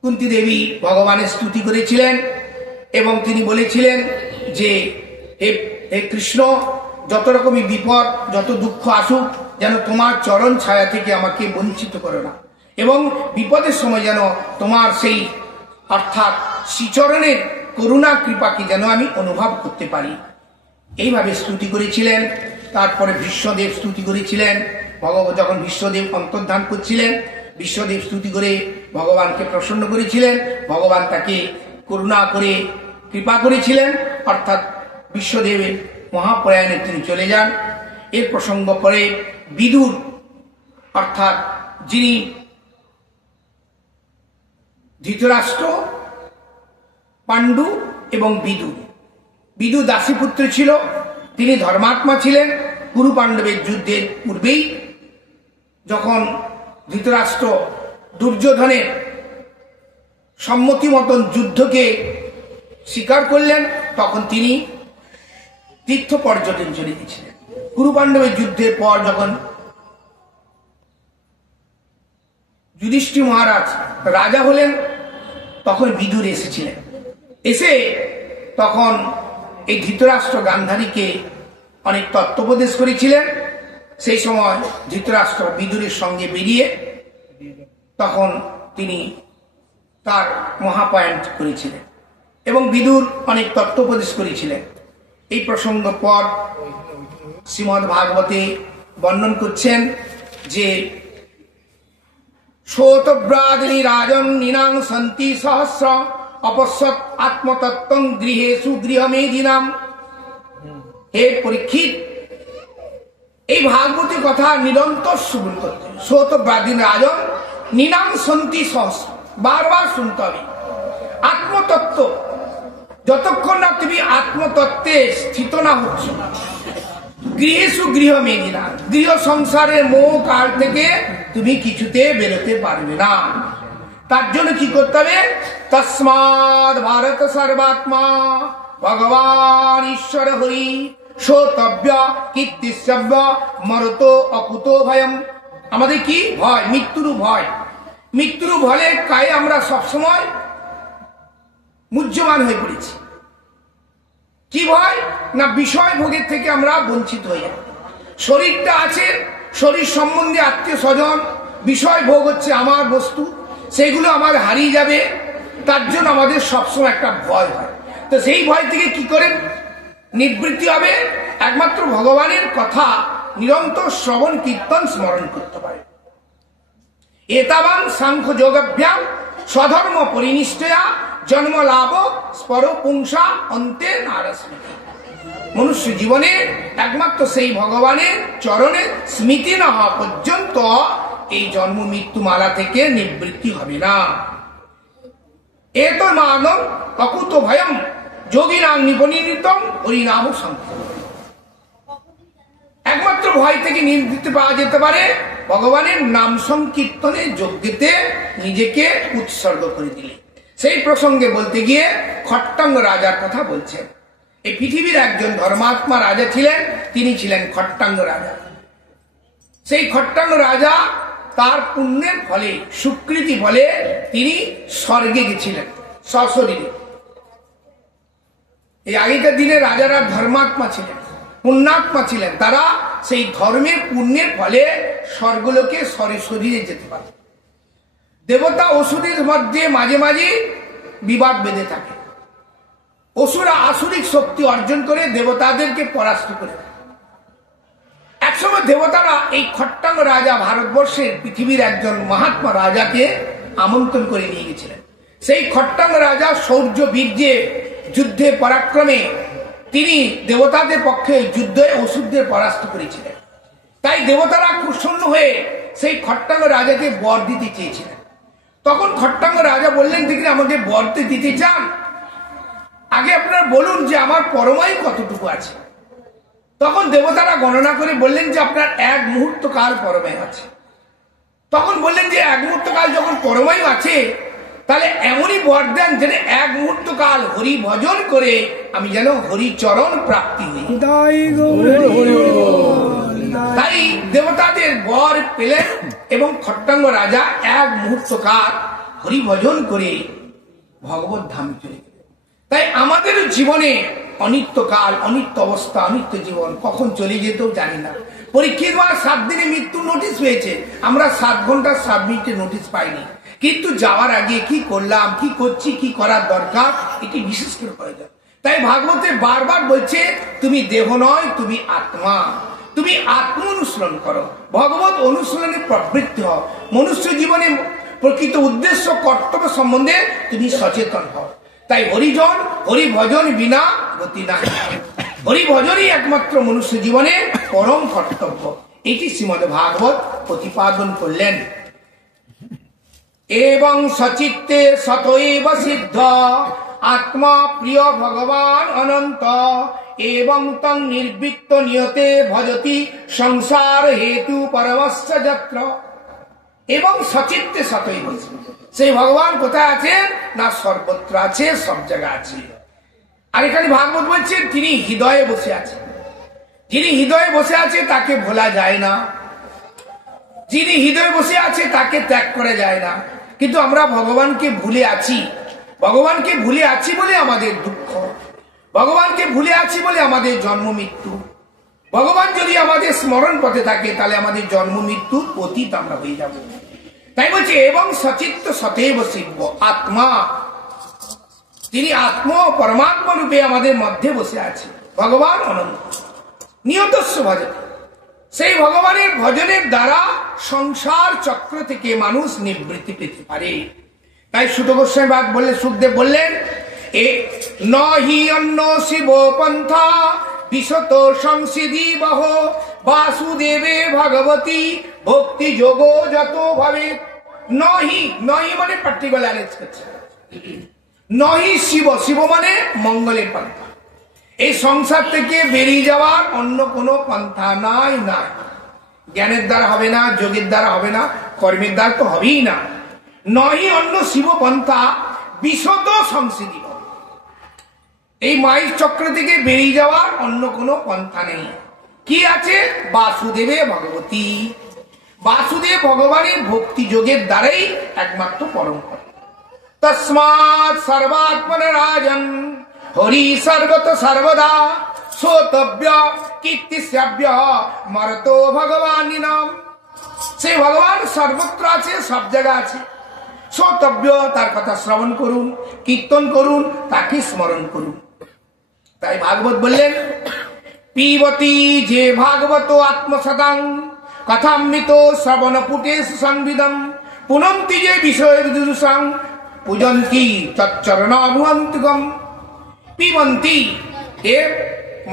কুন্তী দেবী ভগবানের স্তুতি করেছিলেন এবং তিনি বলেছিলেন যে হে কৃষ্ণ, যত রকমই বিপদ, যত দুঃখ আসুক, যেন তোমার চরণ ছায়া থেকে আমাকে বঞ্চিত করো না, এবং বিপদের সময় যেন তোমার সেই অর্থাৎ শ্রীচরণের করুণা কৃপাকে যেন আমি অনুভব করতে পারি। এইভাবে স্তুতি করেছিলেন। তারপরে ভীষ্মদেব স্তুতি করেছিলেন। যখন ভীষ্মদেব অন্তর্ধান করছিলেন, ভীষ্মদেব স্তুতি করে ভগবানকে প্রসন্ন করেছিলেন। ভগবান তাকে করুণা করে কৃপা করেছিলেন, অর্থাৎ বিশ্বদেবের মহাপ্রয়াণে তিনি চলে যান। এর প্রসঙ্গ পরে বিদুর, অর্থাৎ যিনি ধৃতরাষ্ট্র, পাণ্ডু এবং বিদু দাসীপুত্র ছিল। তিনি ধর্মাত্মা ছিলেন। কুরু পাণ্ডবের যুদ্ধের পূর্বেই যখন ধৃতরাষ্ট্র দুর্যোধনের সম্মতি মতন যুদ্ধকে স্বীকার করলেন, তখন তিনি তীর্থ পর্যটন চলে গেছিলেন। কুরু পাণ্ডবের যুদ্ধের পর যখন যুধিষ্ঠির মহারাজ রাজা হলেন, তখন বিদুর এসেছিলেন। এসে তখন এই ধৃতরাষ্ট্র গান্ধারীকে অনেক তত্ত্বোপদেশ করেছিলেন। সেই সময় ধৃতরাষ্ট্র বিদুরের সঙ্গে বেরিয়ে তখন তিনি তার মহাপায়ন করেছিলেন এবং বিদুর অনেক তত্ত্বোপদেশ করেছিলেন। এই প্রসঙ্গ পর শ্রীমদ্ ভাগবতে বর্ণন করছেন যে শোতব্রাদিনী রাজন নিনাং সন্তি সহস্র অপশ্যৎ আত্মতত্ত্বং গৃহেষু গৃহমেধিনাম। হে পরীক্ষিত, এই ভাগবতী কথা নিরন্তর শ্রবণ করতে। শোতব্রাদিনী রাজন নিনাং সন্তি সহস্র, বারবার শুনতে হবে। আত্মতত্ত্ব, যতক্ষণ না তুমি আত্মতত্ত্বে স্থিত না হচ্ছ, গৃহেষু গৃহমেধিনা, গৃহ সংসারের মোহ কাল থেকে তুমি কিছুতে বেরোতে পারবে না। তার জন্য কি করতে হবে? তস্মাৎ ভারত সর্বাত্মা ভগবান ঈশ্বর হরি শ্রোতব্য কীর্তিস্তব্য মরত অকুতো ভয়ম। আমাদের কি ভয়? মৃত্যুর ভয়। মৃত্যুর ভয়ে কায়ে আমরা সবসময় মুহ্যমান হয়ে পড়েছি। কি ভয়? না বিষয় ভোগের থেকে আমরা বঞ্চিত হয়ে যাব। শরীরটা আছে, শরীর সম্বন্ধে আত্মীয় স্বজন, বিষয় ভোগ হচ্ছে আমার বস্তু, সেগুলো আমার হারিয়ে যাবে। তার জন্য আমাদের সবসময় একটা ভয় হয়। তো সেই ভয় থেকে কি করে নিবৃত্তি হবে? একমাত্র ভগবানের কথা নিরন্তর শ্রবণ কীর্তন স্মরণ করতে পারে। এতাবান সাংখ্য যোগাভ্যাম স্বধর্ম পরিনিষ্ঠয়া জন্ম লাভ স্পর পুংসা অন্তে নারস্মৃতি। মনুষ্য জীবনে একমাত্র সেই ভগবানের চরণে স্মৃতি না হওয়া পর্যন্ত এই জন্ম মৃত্যু মালা থেকে নিবৃত্তি হবে না। এত মানব অকুত ভয়ম যোগীনাং নিপনিতম হরিনাম সংকীর্তন। একমাত্র ভয় থেকে নিবৃত্তি পাওয়া যেতে পারে ভগবানের নাম সংকীর্তনে যজ্ঞতে নিজেকে উৎসর্গ করে দিলে। সেই প্রসঙ্গে বলতে গিয়ে খট্টাঙ্গ রাজার কথা বলছেন। এই পৃথিবীর একজন ধর্মাত্মা রাজা ছিলেন, তিনি ছিলেন খট্টাঙ্গ রাজা। সেই খট্টাঙ্গ রাজা তার পুণ্যের ফলে, সুকৃতি ফলে তিনি স্বর্গে গেছিলেন সশরীরে। এই আগেকার দিনে রাজারা ধর্মাত্মা ছিলেন, পুণ্যাত্মা ছিলেন। তারা সেই ধর্মের পুণ্যের ফলে স্বর্গলোকে সশরীরে যেতে পারে। দেবতা অসুরের মধ্যে মাঝে মাঝে বিবাদ বেঁধে থাকে। অসুরা আসুরিক শক্তি অর্জন করে দেবতাদেরকে পরাস্ত করে। একসময় দেবতারা এই খট্টাঙ্গ রাজা, ভারতবর্ষের পৃথিবীর একজন মহাত্মা রাজাকে আমন্ত্রণ করে নিয়ে গেছিলেন। সেই খট্টাঙ্গ রাজা শৌর্য বীর্যে যুদ্ধে পরাক্রমে তিনি দেবতাদের পক্ষে যুদ্ধে অসুরদের পরাস্ত করেছিলেন। তাই দেবতারা প্রসন্ন হয়ে সেই খট্টাঙ্গ রাজাকে বর দিতে চেয়েছিলেন। তখন খট্টাঙ্গ রাজা বললেন, দেখি আমাকে বর দিতে চান, আগে আপনারা বলুন যে আমার পরমায়ু কতটুকু আছে। তখন দেবতারা গণনা করে বললেন যে আপনার 1 মুহূর্ত কাল পরমায়ু আছে। তখন বললেন যে 1 মুহূর্ত কাল যখন পরমায়ু আছে, তাহলে এমনই বর দেন যেন 1 মুহূর্ত কাল হরি ভজন করে আমি যেন হরিচরণ প্রাপ্তি হই। তাই দেবতাদের বর পেলেন এবং খট্টাঙ্গ রাজা 1 মুহূর্ত কাল হরি ভজন করে ভগবত ধামে চলে গেলেন। তাই আমাদের জীবনে অনিত্যকাল, অনিত্য অবস্থা, অনিত্য জীবন, কখন চলে যেতেও জানি না। পরীক্ষিত হওয়ার 7 দিনে মৃত্যু নোটিশ পেয়েছে, আমরা 7 ঘন্টা 7 মিনিটের নোটিশ পাইনি। কিন্তু যাওয়ার আগে কি করলাম, কি করছি, কি করার দরকার, এটি বিশেষ করে প্রয়োজন। তাই ভাগবতে বারবার বলছে তুমি দেহ নয়, তুমি আত্মা, তুমি আত্ম অনুশীলন করো, ভগবত অনুশীলনে প্রবৃত্তি হও, মনুষ্য জীবনে প্রকৃত উদ্দেশ্য কর্তব্য সম্বন্ধে তুমি সচেতন হও। তাই হরিজন হরিভজন বিনা গতি নাই, হরিভজনই একমাত্র মনুষ্য জীবনে পরম কর্তব্য। এটি শ্রীমদ ভাগবত প্রতিপাদন করলেন। এবং সচিত্তে সতৈব সিদ্ধ আত্মা প্রিয় ভগবান অনন্ত এবং তং নির্বৃত্ত নিয়তে ভজতি সংসার হেতু পরমস্য যত্র। এবং সচিত্তে সতৈব, সেই ভগবান কোথায় আছেন না সর্বত্র আছে, সব জায়গা আছে। আর এখানে ভাগবত বলছেন তিনি হৃদয়ে বসে আছেন। যিনি হৃদয়ে বসে আছে তাকে ভোলা যায় না, যিনি হৃদয়ে বসে আছে তাকে ত্যাগ করা যায় না। কিন্তু আমরা ভগবানকে ভুলে আছি, ভগবানকে ভুলে আছি বলে আমাদের দুঃখ, ভগবানকে ভুলে আছি বলে আমাদের জন্ম মৃত্যু। ভগবান যদি আমাদের স্মরণ পথে থাকে তাহলে আমাদের জন্ম মৃত্যুর অতীত আমরা হয়ে যাব। তাই বলছে এবং সচিত্ত সতৈব শিব আত্মা, তিনি আত্ম পরমাত্মা রূপে আমাদের মধ্যে বসে আছে। ভগবান অনন্ত নিয়তস্য ভজন, সেই ভগবানের ভজনের দ্বারা সংসার চক্র থেকে মানুষ নিবৃত্তি পেতে পারে। তাই সুত গোস্বামী বাদ বললেন, সুখদেব বললেন এ নহি অন্য শিব পন্থা বিশত সংসিধি বহ বাসুদেবে ভগবতী ভক্তি যোগ যত ভাবে। নহি, নহি মানে পার্টিকুলার করছে, নহি শিব, শিব মানে মঙ্গলের পন্থা। এই সংসার থেকে বেরিয়ে যাওয়ার অন্য কোনো পন্থা নাই। নাই, জ্ঞানের দ্বারা হবে না, যোগের দ্বারা হবে না, কর্মের দ্বারা তো হবেই না। নহি অন্য শিব পন্থা বিশত সংসিধি, এই মাইল চক্র থেকে বেরিয়ে যাওয়ার অন্য কোনো পন্থা নেই। কি আছে? বাসুদেবে ভগবতী, বাসুদেব ভগবানের ভক্তি যোগের দ্বারাই একমাত্র পরম। তস্মাৎ সর্বাত্মন রাজন হরি সর্বত সর্বদা শ্রোতব্য কীর্তিশ্রব্য মরতো ভগবানী নাম। সেই ভগবান সর্বত্র আছে, সব জায়গা আছে। শ্রোতব্য, তার কথা শ্রবণ করুন, কীর্তন করুন, তাকে স্মরণ করুন। তাই ভাগবত বললেন পিবতী যে ভাগবত আত্মসদাং কথামৃত শ্রবণ পুটেশ সংবিদম পুনন্তি যে বিষয় দুদুষাং পূজন্তি তচ্চরণানুবন্তিগম। পিবন্তি, হে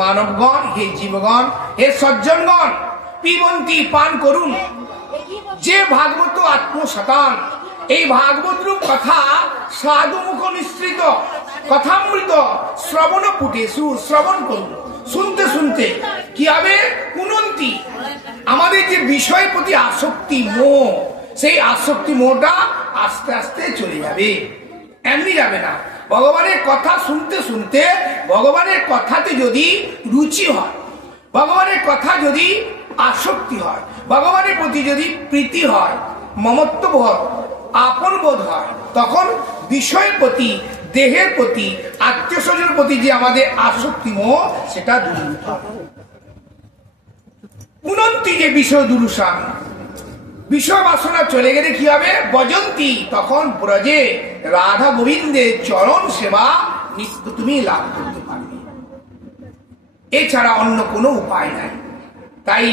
মানবগণ, হে জীবগণ, হে সজ্জনগণ, পিবন্তি পান করুন যে ভাগবত আত্মসতান, এই ভাগবত রূপ কথা সাধু মুখ নিঃসৃত কথামৃত শ্রবণ পুটেশু, শ্রবণ করুন। শুনতে শুনতে কি হবে? পুনন্তি, আমাদের যে বিষয়ের প্রতি আসক্তি মোহ, সেই আসক্তি মোহটা আস্তে আস্তে চলে যাবে, এমনি যাবে না। ভগবানের কথা শুনতে শুনতে ভগবানের কথাতে যদি রুচি হয়, ভগবানের কথা যদি আসক্তি হয়, ভগবানের প্রতি যদি প্রীতি হয়, মমত্ববোধ, আপন বোধ হয়, তখন বিষয়ের প্রতি, দেহের প্রতি, আত্মীয় স্বজনের প্রতি যে আমাদের আসক্তি মোহ, সেটা দূরীভূত হবে। পুনন্তি যে বিষয় দুরুষাং, বিষয় বাসনা চলে গেলে কি হবে? বজন্তি, তখন ব্রজে রাধা গোবিন্দের চরণ সেবা নিত্য তুমি লাভ করতে পারবে, এছাড়া অন্য কোনো উপায় নাই। তাই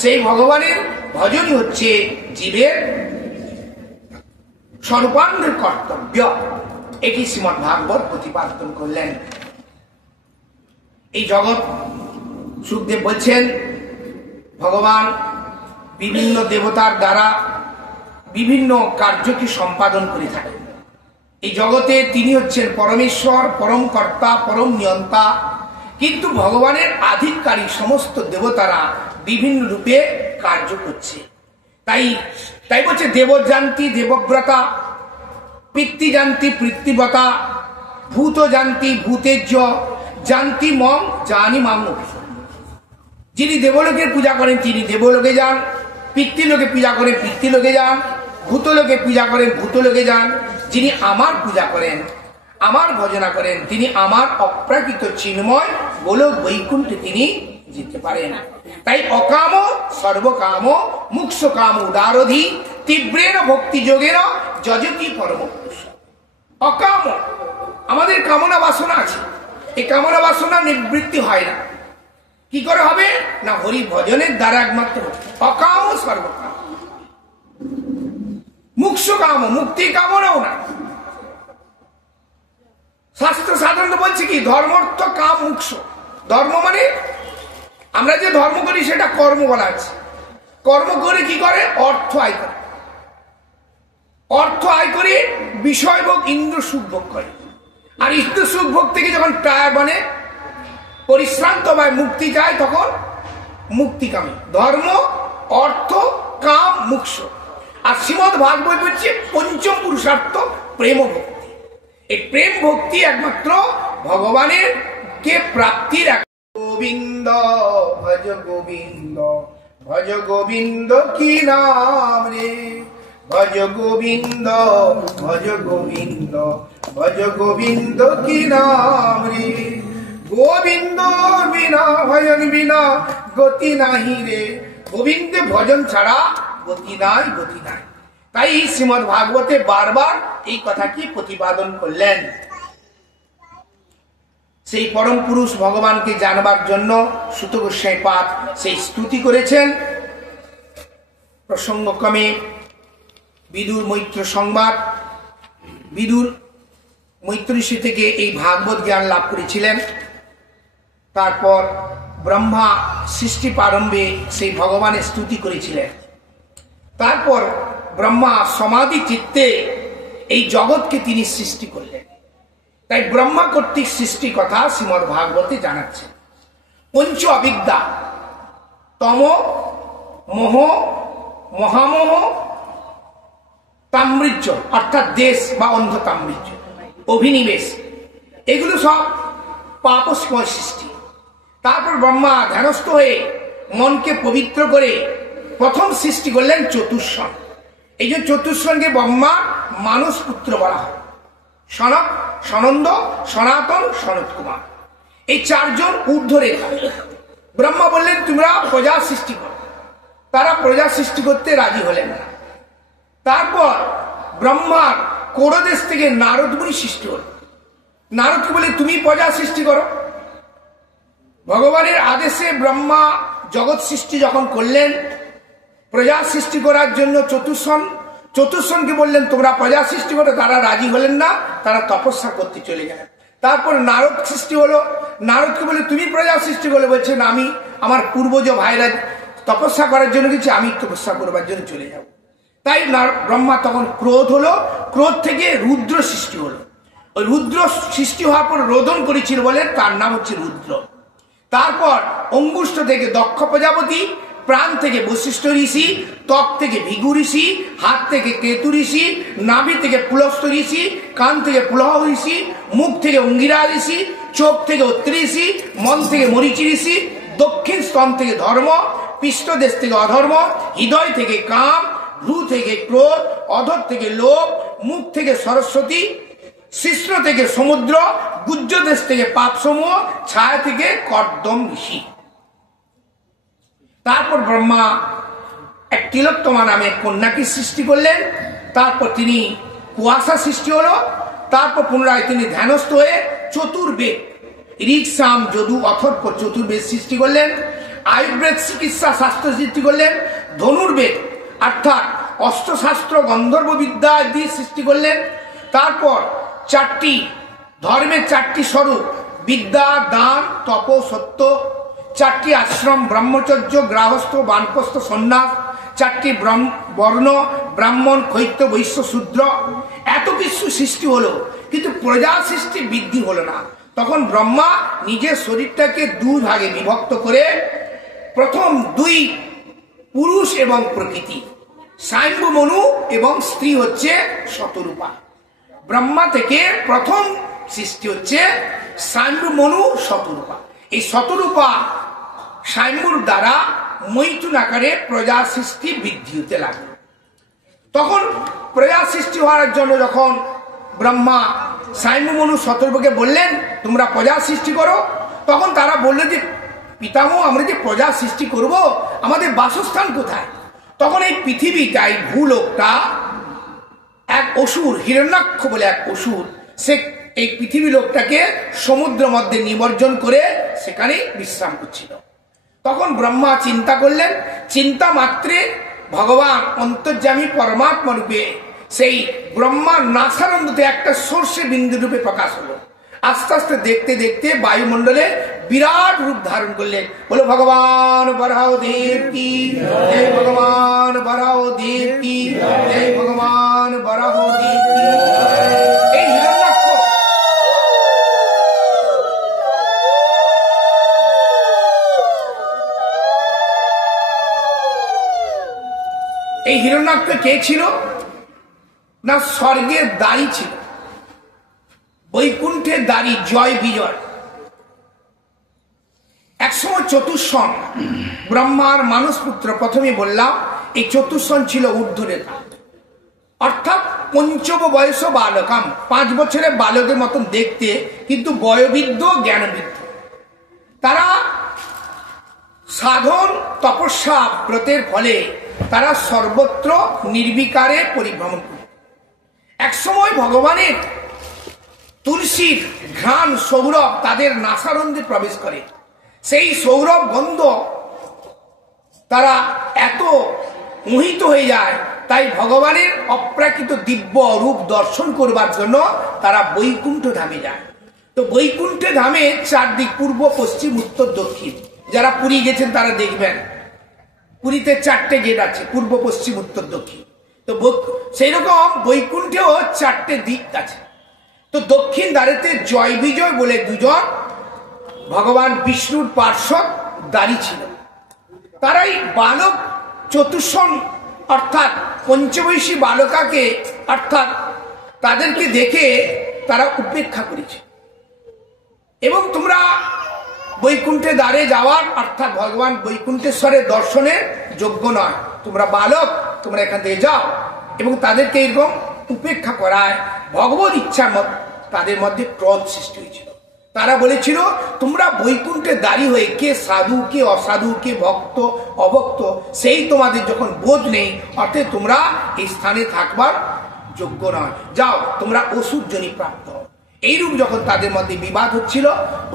সেই ভগবানের ভজনই হচ্ছে জীবের সর্বাঙ্গের কর্তব্য। এটি শ্রীমদ ভাগবত প্রতিপাদন করলেন। এই জগৎ, সুখদেব বলছেন ভগবান বিভিন্ন দেবতার দ্বারা বিভিন্ন কার্যকে সম্পাদন করে থাকেন। এই জগতে তিনি হচ্ছেন পরমেশ্বর, পরম কর্তা, পরম নিয়ন্তা। কিন্তু ভগবানের আধিকারিক সমস্ত দেবতারা বিভিন্ন রূপে কার্য করছে। তাই বলছে দেবযান্তি দেবব্রতা, পিতৃযান্তি পিতৃব্রতা, ভূত যান্তি ভূতেজ্য, যান্তি মম জানি মাম। যিনি দেবলোকের পূজা করেন তিনি দেবলোকে যান, পিতৃলোকে পূজা করেন পিতৃলোকে যান, ভূতলোকে পূজা করেন ভূতলোকে যান। যিনি আমার পূজা করেন, আমার ভজনা করেন, তিনি আমার অপ্রাকৃত চিন্ময় গোলক বৈকুণ্ঠে তিনি যেতে পারেন। তাই অকাম সর্বকাম মুক্ষ কাম উদারধি তীব্রেণ ভক্তি যোগেন যজতি পরম পুরুষ। অকাম, আমাদের কামনা বাসনা আছে, এই কামনা বাসনা নিবৃত্তি হয় না। কি করে হবে না? হরি ভজনের দ্বারা একমাত্র। অকাম সর্বকাম, মুক্ষ কাম, মুক্তি কামনাও না। শাস্ত্র সাধারণত বলছে কি ধর্মর্থ কাম মুক্ষ। ধর্ম মানে আমরা যে ধর্ম করি সেটা কর্ম বলা আছে। কর্ম করে কি করে? অর্থ আয় করে। অর্থ আয় করে বিষয় ভোগ ইন্দ্র সুখ ভোগ করে। আর ইন্দ্র সুখ ভোগ থেকে যখন মানে পরিশ্রান্ত বা মুক্তি যায় তখন মুক্তিকামী। ধর্ম, অর্থ, কাম, মোক্ষ। আর শ্রীমদ ভাগবত হচ্ছে পঞ্চম পুরুষার্থ প্রেম ভক্তি। এই প্রেম ভক্তি একমাত্র ভগবানের কে প্রাপ্তির। গোবিন্দ ভজ গোবিন্দ, ভজ গোবিন্দ কি নাম রে, ভজ গোবিন্দ ভজ গোবিন্দ, ভজ গোবিন্দ কি নাম রে। গোবিন্দ বিনা ভজন বিনা গতি নাহি রে। গোবিন্দ ভজন ছাড়া গতি নাই, গতি নাই। তাই শ্রীমদ ভাগবতে বারবার এই কথাটি প্রতিপাদন করলেন। সেই পরম পুরুষ ভগবানকে জানবার জন্য সুত গোস্বামী পাদ সেই স্তুতি করেছেন। প্রসঙ্গক্রমে বিদুর মৈত্র সংবাদ, বিদুর মৈত্রী থেকে এই ভাগবত জ্ঞান লাভ করেছিলেন। তারপর ব্রহ্মা সৃষ্টি প্রারম্ভে সেই ভগবানের স্তুতি করেছিলেন। তারপর ব্রহ্মা সমাধি চিত্তে এই জগৎকে তিনি সৃষ্টি করলেন। তাই ব্রহ্মা কর্তৃক সৃষ্টি কথা শ্রীমদ ভাগবতে জানাচ্ছে। পঞ্চ অবিদ্যা, তম, মোহ, মহামোহ, তাম্রিজ্য অর্থাৎ দেশ বা অন্ধ তাম্রিজ্য, অভিনিবেশ, এগুলো সব পাপস্ময় সৃষ্টি। তারপর ব্রহ্মা ধ্যানস্থ হয়ে মনকে পবিত্র করে প্রথম সৃষ্টি করলেন চতুষ্ষণ। এই যে চতুষ্ষণকে ব্রহ্মা মানস পুত্র বলা হয়। সনক, সনন্দ, সনাতন, সনত কুমার, এই চারজন ঊর্ধ্বরেখা। ব্রহ্মা বললেন তোমরা প্রজা সৃষ্টি করো। তারা প্রজা সৃষ্টি করতে রাজি হলেন না। তারপর ব্রহ্মার কোরদেশ থেকে নারদ মুনি সৃষ্টি হল। নারদকে বলে তুমি প্রজা সৃষ্টি করো। ভগবানের আদেশে ব্রহ্মা জগৎ সৃষ্টি যখন করলেন, প্রজা সৃষ্টি করার জন্য চতুষ্ষণকে বললেন তোমরা প্রজা সৃষ্টি করো। তারা রাজি হলেন না, তারা তপস্যা করতে চলে গেলেন। তারপর নারদ সৃষ্টি হলো। নারদকে বলে তুমি প্রজা সৃষ্টি করলে, বলছেন আমি আমার পূর্বজ ভাইরা তপস্যা করার জন্য গেছি, আমি তপস্যা করবার জন্য চলে যাব। তাই ব্রহ্মা তখন ক্রোধ হলো। ক্রোধ থেকে রুদ্র সৃষ্টি হলো। ওই রুদ্র সৃষ্টি হওয়ার পর রোদন করেছিল বলে তার নাম হচ্ছে রুদ্র। তারপর অঙ্গুষ্ঠ থেকে দক্ষ প্রজাপতি, প্রাণ থেকে বশিষ্ঠ ঋষি, ত্বক থেকে ভৃগু ঋষি, হাত থেকে কেতু ঋষি, নাভি থেকে পুলস্ত ঋষি, কান থেকে পুলহ ঋষি, মুখ থেকে অঙ্গিরা ঋষি, চোখ থেকে অত্রি ঋষি, মন থেকে মরিচি ঋষি, দক্ষিণ স্তন থেকে ধর্ম, পৃষ্ঠদেশ থেকে অধর্ম, হৃদয় থেকে কাম, ভ্রু থেকে ক্রোধ, অধর থেকে লোভ, মুখ থেকে সরস্বতী, শিশ্ন থেকে সমুদ্র, গুজ্জ দেশ থেকে পাপ সমূহ, ছায়া থেকে কর্দম ঋষি। তারপর ব্রহ্মা এক তিলোত্তমা নামে কন্যাকে সৃষ্টি করলেন। তারপর তিনি কুয়াশা সৃষ্টি হলো। তারপর পুনরায় তিনি ধ্যানস্থ হয়ে চতুর্বেদ, ঋক, সাম, যদু, অথর্ব চতুর্বেদ সৃষ্টি করলেন। আয়ুর্বেদ চিকিৎসা শাস্ত্র সৃষ্টি করলেন। ধনুর্বেদ অর্থাৎ অস্ত্রশাস্ত্র, গন্ধর্ব বিদ্যা আদি সৃষ্টি করলেন। তারপর চারটি ধর্মের চারটি স্বরূপ, বিদ্যা, দান, তপ, সত্য, চারটি আশ্রম, ব্রহ্মচর্য, গৃহস্থ, বানপ্রস্থ, সন্ন্যাস, চারটি বর্ণ, ব্রাহ্মণ, ক্ষৈত্র, বৈশ্য, শূদ্র, এত কিছু সৃষ্টি হলো, কিন্তু প্রজা সৃষ্টি বৃদ্ধি হলো না। তখন ব্রহ্মা নিজের শরীরটাকে দুই ভাগে বিভক্ত করে প্রথম দুই পুরুষ এবং প্রকৃতি, স্বয়ম্ভু মনু এবং স্ত্রী হচ্ছে শতরূপা। ব্রহ্মা থেকে প্রথম সৃষ্টি হচ্ছে স্বয়ম্ভু মনু শতরূপা। এই শতরূপা স্বয়ম্ভুর দ্বারা মৈথুন আকারে প্রজা সৃষ্টি বৃদ্ধি হতে লাগলো। তখন প্রজা সৃষ্টি হওয়ার জন্য যখন ব্রহ্মা স্বয়ম্ভু মনু শতরূপকে বললেন তোমরা প্রজা সৃষ্টি করো। তখন তারা বললো যে পিতামহ আমরা যে প্রজা সৃষ্টি করব আমাদের বাসস্থান কোথায়? তখন এই পৃথিবীটা এই ভূলোকটা এক অসুর হিরণ্যাক্ষ বলে এক অসুর সে এই পৃথিবী লোকটাকে সমুদ্র মধ্যে নিমজ্জন করে সেখানে বিশ্রাম করছিল। তখন ব্রহ্মা চিন্তা করলেন, চিন্তা মাত্রে ভগবান অন্তর্যামী পরমাত্মা রূপে সেই ব্রহ্মার নাসারন্ধতে একটা সর্ষে বিন্দু রূপে প্রকাশ হলো। আস্তে আস্তে দেখতে দেখতে বায়ুমণ্ডলে বিরাট রূপ ধারণ করলেন। বলো ভগবান বরাহ দেব কি জয়, ভগবান বরাহ দেব কি জয়, ভগবান বরাহ দেব কি। এই হিরণ্যাক্ষ এই হিরণ্যাক্ষ কে ছিল না? স্বর্গের দ্বারী ছিল, বৈকুণ্ঠের দ্বারী, জয় বিজয়। একসময় চতুষ্ষণ ব্রহ্মার মানস পুত্র, প্রথমে বললাম এই চতুষ্ষণ ছিল ঊর্ধ্বরেখা, অর্থাৎ পঞ্চম বয়স বালকাম, 5 বছরের বালকের মতন দেখতে, কিন্তু বয়োবৃদ্ধ জ্ঞানবৃদ্ধ। তারা সাধন তপস্যা ব্রতের ফলে তারা সর্বত্র নির্বিকারে পরিভ্রমণ করে। একসময় ভগবানের তুলসীর ঘ্রাণ সৌরভ তাদের নাসারন্ধে প্রবেশ করে। সেই সৌরভ গন্ধ তারা এত মোহিত হয়ে যায়, তাই ভগবানের অপ্রাকৃত দিব্য রূপ দর্শন করবার জন্য তারা বৈকুণ্ঠ ধামে যায়। তো বৈকুণ্ঠ ধামে 4 দিক, পূর্ব পশ্চিম উত্তর দক্ষিণ। যারা পুরী গেছেন তারা দেখবেন পুরীতে 4টে গেট আছে, পূর্ব পশ্চিম উত্তর দক্ষিণ। তো সেই রকম বৈকুণ্ঠেও 4টে দিক আছে। তো দক্ষিণ দ্বারেতে জয় বিজয় বলে 2জন ভগবান বিষ্ণুর পার্শ্বদ দাঁড়ি ছিল। তারাই বালক চতুষ্ষণ অর্থাৎ পঞ্চবৈশী বালকাকে অর্থাৎ তাদেরকে দেখে তারা উপেক্ষা করেছে। এবং তোমরা বৈকুণ্ঠে দ্বারে যাওয়ার অর্থাৎ ভগবান বৈকুণ্ঠেশ্বরের দর্শনের যোগ্য নয়, তোমরা বালক, তোমরা এখান থেকে যাও। এবং তাদেরকে এরকম উপেক্ষা করায় ভগবত ইচ্ছার তাদের মধ্যে ক্রোধ সৃষ্টি হয়েছিল। তারা বলেছিল তোমরা বৈকুণ্ঠে দাঁড়িয়ে হয়ে কে সাধু কে অসাধু কে ভক্ত অভক্ত সেই তোমাদের যখন বোধ নেই, অর্থাৎ তোমরা এই স্থানে থাকবার যোগ্য নয়, যাও তোমরা অসুরজনী প্রাপ্ত। এইরূপ যখন তাদের মধ্যে বিবাদ হচ্ছিল,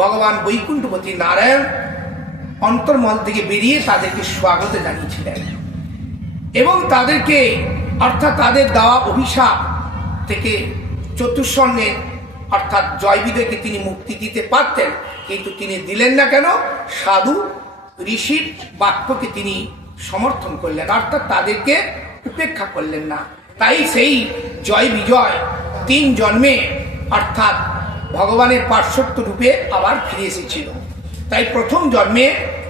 ভগবান বৈকুণ্ঠপতি নারায়ণ অন্তর্মহল থেকে বেরিয়ে তাদেরকে স্বাগত জানিয়েছিলেন এবং তাদেরকে অর্থাৎ তাদের দেওয়া অভিশাপ থেকে চতুষ্ষণের অর্থাৎ জয়বিজয়কে তিনি মুক্তি দিতে পারতেন, কিন্তু তিনি দিলেন না। কেন? সাধু ঋষির বাক্যকে তিনি সমর্থন করলেন, অর্থাৎ তাদেরকে উপেক্ষা করলেন না। তাই সেই জয় বিজয় 3 জন্মে অর্থাৎ ভগবানের পার্শ্বত্ব রূপে আবার ফিরে এসেছিল। তাই প্রথম জন্মে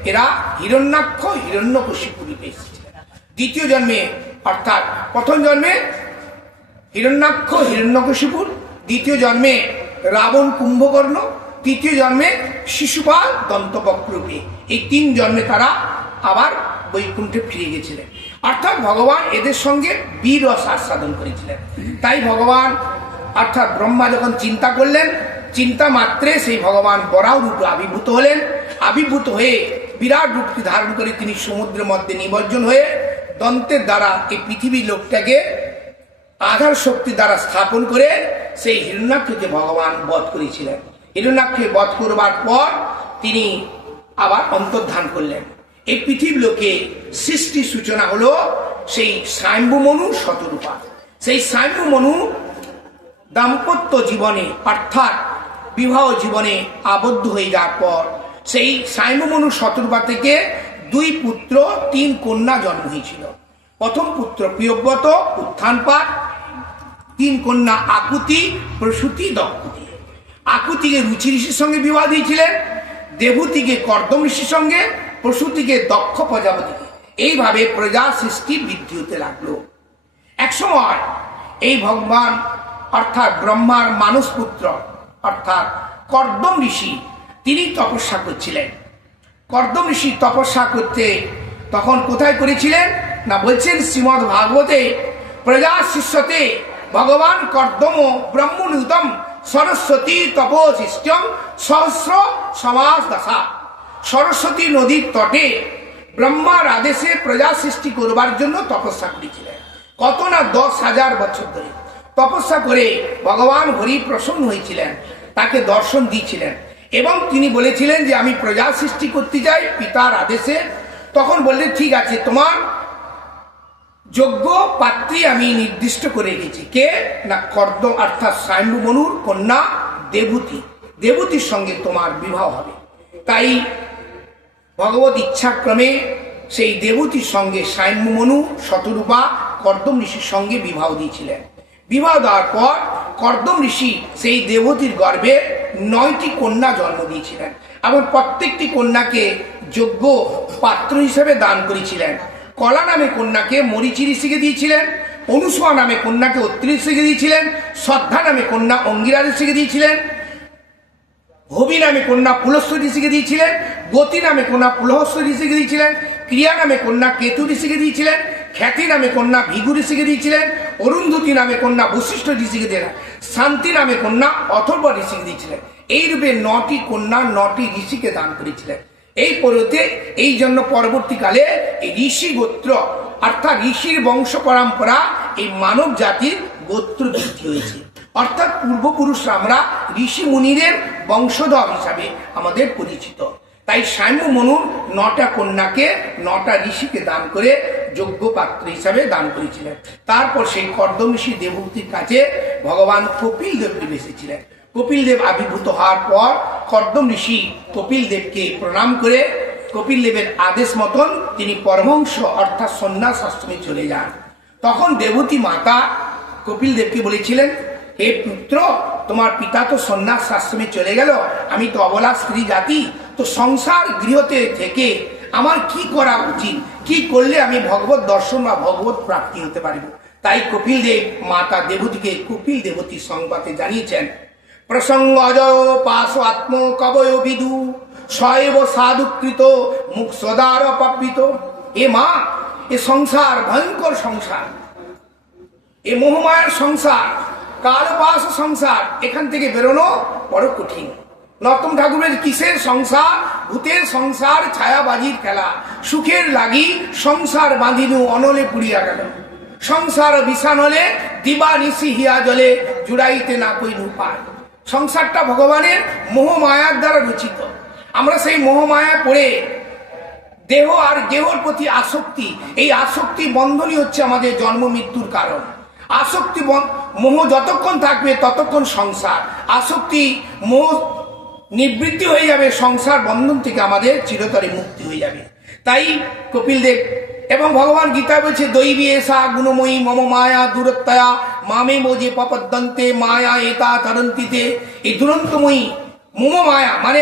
এরা হিরণ্যাক্ষ হিরণ্যকশিপু রূপে এসেছিল। দ্বিতীয় জন্মে অর্থাৎ প্রথম জন্মে হিরণ্যাক্ষ হিরণ্যকশিপুর, দ্বিতীয় জন্মে রাবণ কুম্ভকর্ণ, তৃতীয় জন্মে শিশুপাল দন্তবক্র রূপে। এই 3 জন্মে তারা আবার বৈকুণ্ঠে ফিরে গেছিলেন। অর্থাৎ ভগবান এদের সঙ্গে বীর রস আস্বাদন করেছিলেন। তাই ভগবান অর্থাৎ ব্রহ্মা যখন চিন্তা করলেন, চিন্তা মাত্রে সেই ভগবান বরাহ রূপে আবির্ভূত হলেন। আবির্ভূত হয়ে বিরাট রূপটি ধারণ করে তিনি সমুদ্রের মধ্যে নিমজ্জন হয়ে দন্তের দ্বারা এই পৃথিবীর লোকটাকে আধার শক্তি দ্বারা স্থাপন করে সেই হিরণ্যাক্ষকে ভগবান বধ করেছিলেন। হিরণ্যাক্ষকে বধ করবার পর তিনি আবার অন্তর্ধান করলেন। এই পৃথিবী লোকে সৃষ্টি সূচনা হলো সেই স্বয়ম্ভু মনু শতরূপা। সেই স্বয়ম্ভু মনু দাম্পত্য জীবনে অর্থাৎ বিবাহ জীবনে আবদ্ধ হয়ে যাওয়ার পর সেই স্বয়ম্ভু মনু শতরূপা থেকে 2 পুত্র 3 কন্যা জন্ম হয়েছিল। প্রথম পুত্র প্রিয়ব্রত উত্থানপাত, 3 কন্যা আকুতি প্রসূতি দক্ষতি। আকুতিকে রুচি ঋষির সঙ্গে বিবাহ দিয়েছিলেন, দেবতীকে কর্দম ঋষির সঙ্গে, প্রসূতিকে দক্ষ প্রজাপতিকে। এইভাবে প্রজা সৃষ্টি বৃদ্ধি হতে লাগলো। একসময় এই ভগবান অর্থাৎ ব্রহ্মার মানস পুত্র অর্থাৎ কর্দম ঋষি তিনি তপস্যা করছিলেন। কর্দম ঋষি তপস্যা করতে তখন কোথায় করেছিলেন না বলছেন শ্রীমদ ভাগবতে প্রজা শিষ্যতে ভগবান কর্দম ব্রহ্মনিতম সরস্বতী তপোশিষ্টম সহস্র সমাস দশা। সরস্বতী নদীর তটে ব্রহ্মার আদেশে প্রজা সৃষ্টি করবার জন্য তপস্যা করেছিলেন। কত না 10,000 বছর ধরে তপস্যা করে ভগবান হরি প্রসন্ন হয়েছিলেন, তাকে দর্শন দিয়েছিলেন এবং তিনি বলেছিলেন যে আমি প্রজা সৃষ্টি করতে চাই পিতার আদেশে। তখন বললেন ঠিক আছে, তোমার যোগ্য পাত্রী আমি নির্দিষ্ট করে রেখেছি। কে না কর্দম অর্থাৎ স্বয়ম্ভু মনুর কন্যা দেবতী, দেবতীর সঙ্গে তোমার বিবাহ হবে। তাই ভগবত ইচ্ছাক্রমে সেই দেবতীর সঙ্গে স্বয়ম্ভু মনু শতরূপা কর্দম ঋষির সঙ্গে বিবাহ দিয়েছিলেন। বিবাহ দেওয়ার পর কর্দম ঋষি সেই দেবতীর গর্ভে 9টি কন্যা জন্ম দিয়েছিলেন এবং প্রত্যেকটি কন্যাকে যোগ্য পাত্র হিসেবে দান করেছিলেন। কলা নামে কন্যাকে মরিচি ঋষিকে দিয়েছিলেন, অনুসুয়া নামে কন্যাকে অত্রি ঋষিকে দিয়েছিলেন, শ্রদ্ধা নামে কন্যা অঙ্গিরা ঋষিকে দিয়েছিলেন, হবি নামে কন্যা পুলস্ত্য ঋষিকে দিয়েছিলেন, গতি নামে কন্যা পুলহস্ত ঋষিকে দিয়েছিলেন, ক্রিয়া নামে কন্যা কেতু ঋষিকে দিয়েছিলেন, খ্যাতি নামে কন্যা ভিগু ঋষিকে দিয়েছিলেন, অরুন্ধতী নামে কন্যা বশিষ্ঠ ঋষিকে দিলেন, শান্তি নামে কন্যা অথর্ব ঋষিকে দিয়েছিলেন। এই রূপে 9টি কন্যা 9টি ঋষিকে দান করেছিলেন। এই পরতে এই জন্য পরবর্তীকালে এই ঋষি গোত্র অর্থাৎ ঋষির বংশ পরম্পরা এই মানব জাতির গোত্র বৃদ্ধি হয়েছে। অর্থাৎ পূর্বপুরুষরা আমরা ঋষি মুনিদের বংশধর হিসাবে আমাদের পরিচিত। তাই স্বয়ম্ভু মনুর 9টা কন্যাকে 9টা ঋষিকে দান করে যোগ্য পাত্র হিসাবে দান করেছিলেন। তারপর সেই কর্দম ঋষি দেবহূতির কাছে ভগবান কপিল দেব এসেছিলেন। কপিল দেব আবির্ভূত হওয়ার পর কর্দম ঋষি কপিল দেবকে প্রণাম করে কপিল দেবের আদেশ মতন তিনি পরমহংস অর্থাৎ সন্ন্যাস আশ্রমে চলে যান। তখন দেবতী মাতা কপিল দেবকে বলেছিলেন, হে পুত্র, তোমার পিতা তো সন্ন্যাস আশ্রমে চলে গেল, আমি তো অবলা স্ত্রী জাতি, তো সংসার গৃহতে থেকে আমার কি করা উচিত, কি করলে আমি ভগবত দর্শন বা ভগবত প্রাপ্তি হতে পারিব। তাই কপিল দেব মাতা দেবতীকে কপিল দেবতীর সংবাদে জানিয়েছেন, প্রসঙ্গ অজয় পাশ আত্ম কবয় বিদু শৈব সাধুকৃত মুখ সদার পাপিত। এ মা, এ সংসার ভয়ঙ্কর সংসার, এ মোহমায়ার সংসার, কালবাস সংসার, এখান থেকে বেরোনো বড় কঠিন। নরোত্তম ঠাকুরের কিসের সংসার? ভূতের সংসার, ছায়াবাজির খেলা, সুখের লাগি সংসার বাঁধিনু অনলে পুড়িয়া গেল, সংসার বিষানলে দিবা নিশি হিয়া জলে জুড়াইতে না কইনু পায়। সংসারটা ভগবানের মোহমায়ার দ্বারা রচিত। আমরা সেই মোহমায়া পড়ে দেহ আর দেহর প্রতি আসক্তি, এই আসক্তি বন্ধনই হচ্ছে আমাদের জন্ম মৃত্যুর কারণ। আসক্তি মোহ যতক্ষণ থাকবে ততক্ষণ সংসার, আসক্তি মোহ নিবৃত্তি হয়ে যাবে, সংসার বন্ধন থেকে আমাদের চিরতরে মুক্তি হয়ে যাবে। তাই কপিল দেব এবং ভগবান গীতা বলছে, দৈবী এসা গুণময়ী মম মায়া দূরত্বয়া মামে মোজে পপদ্দন্তে মায়া এতা তরন্তিতে। এই দুরন্তময়ী মম মায়া মানে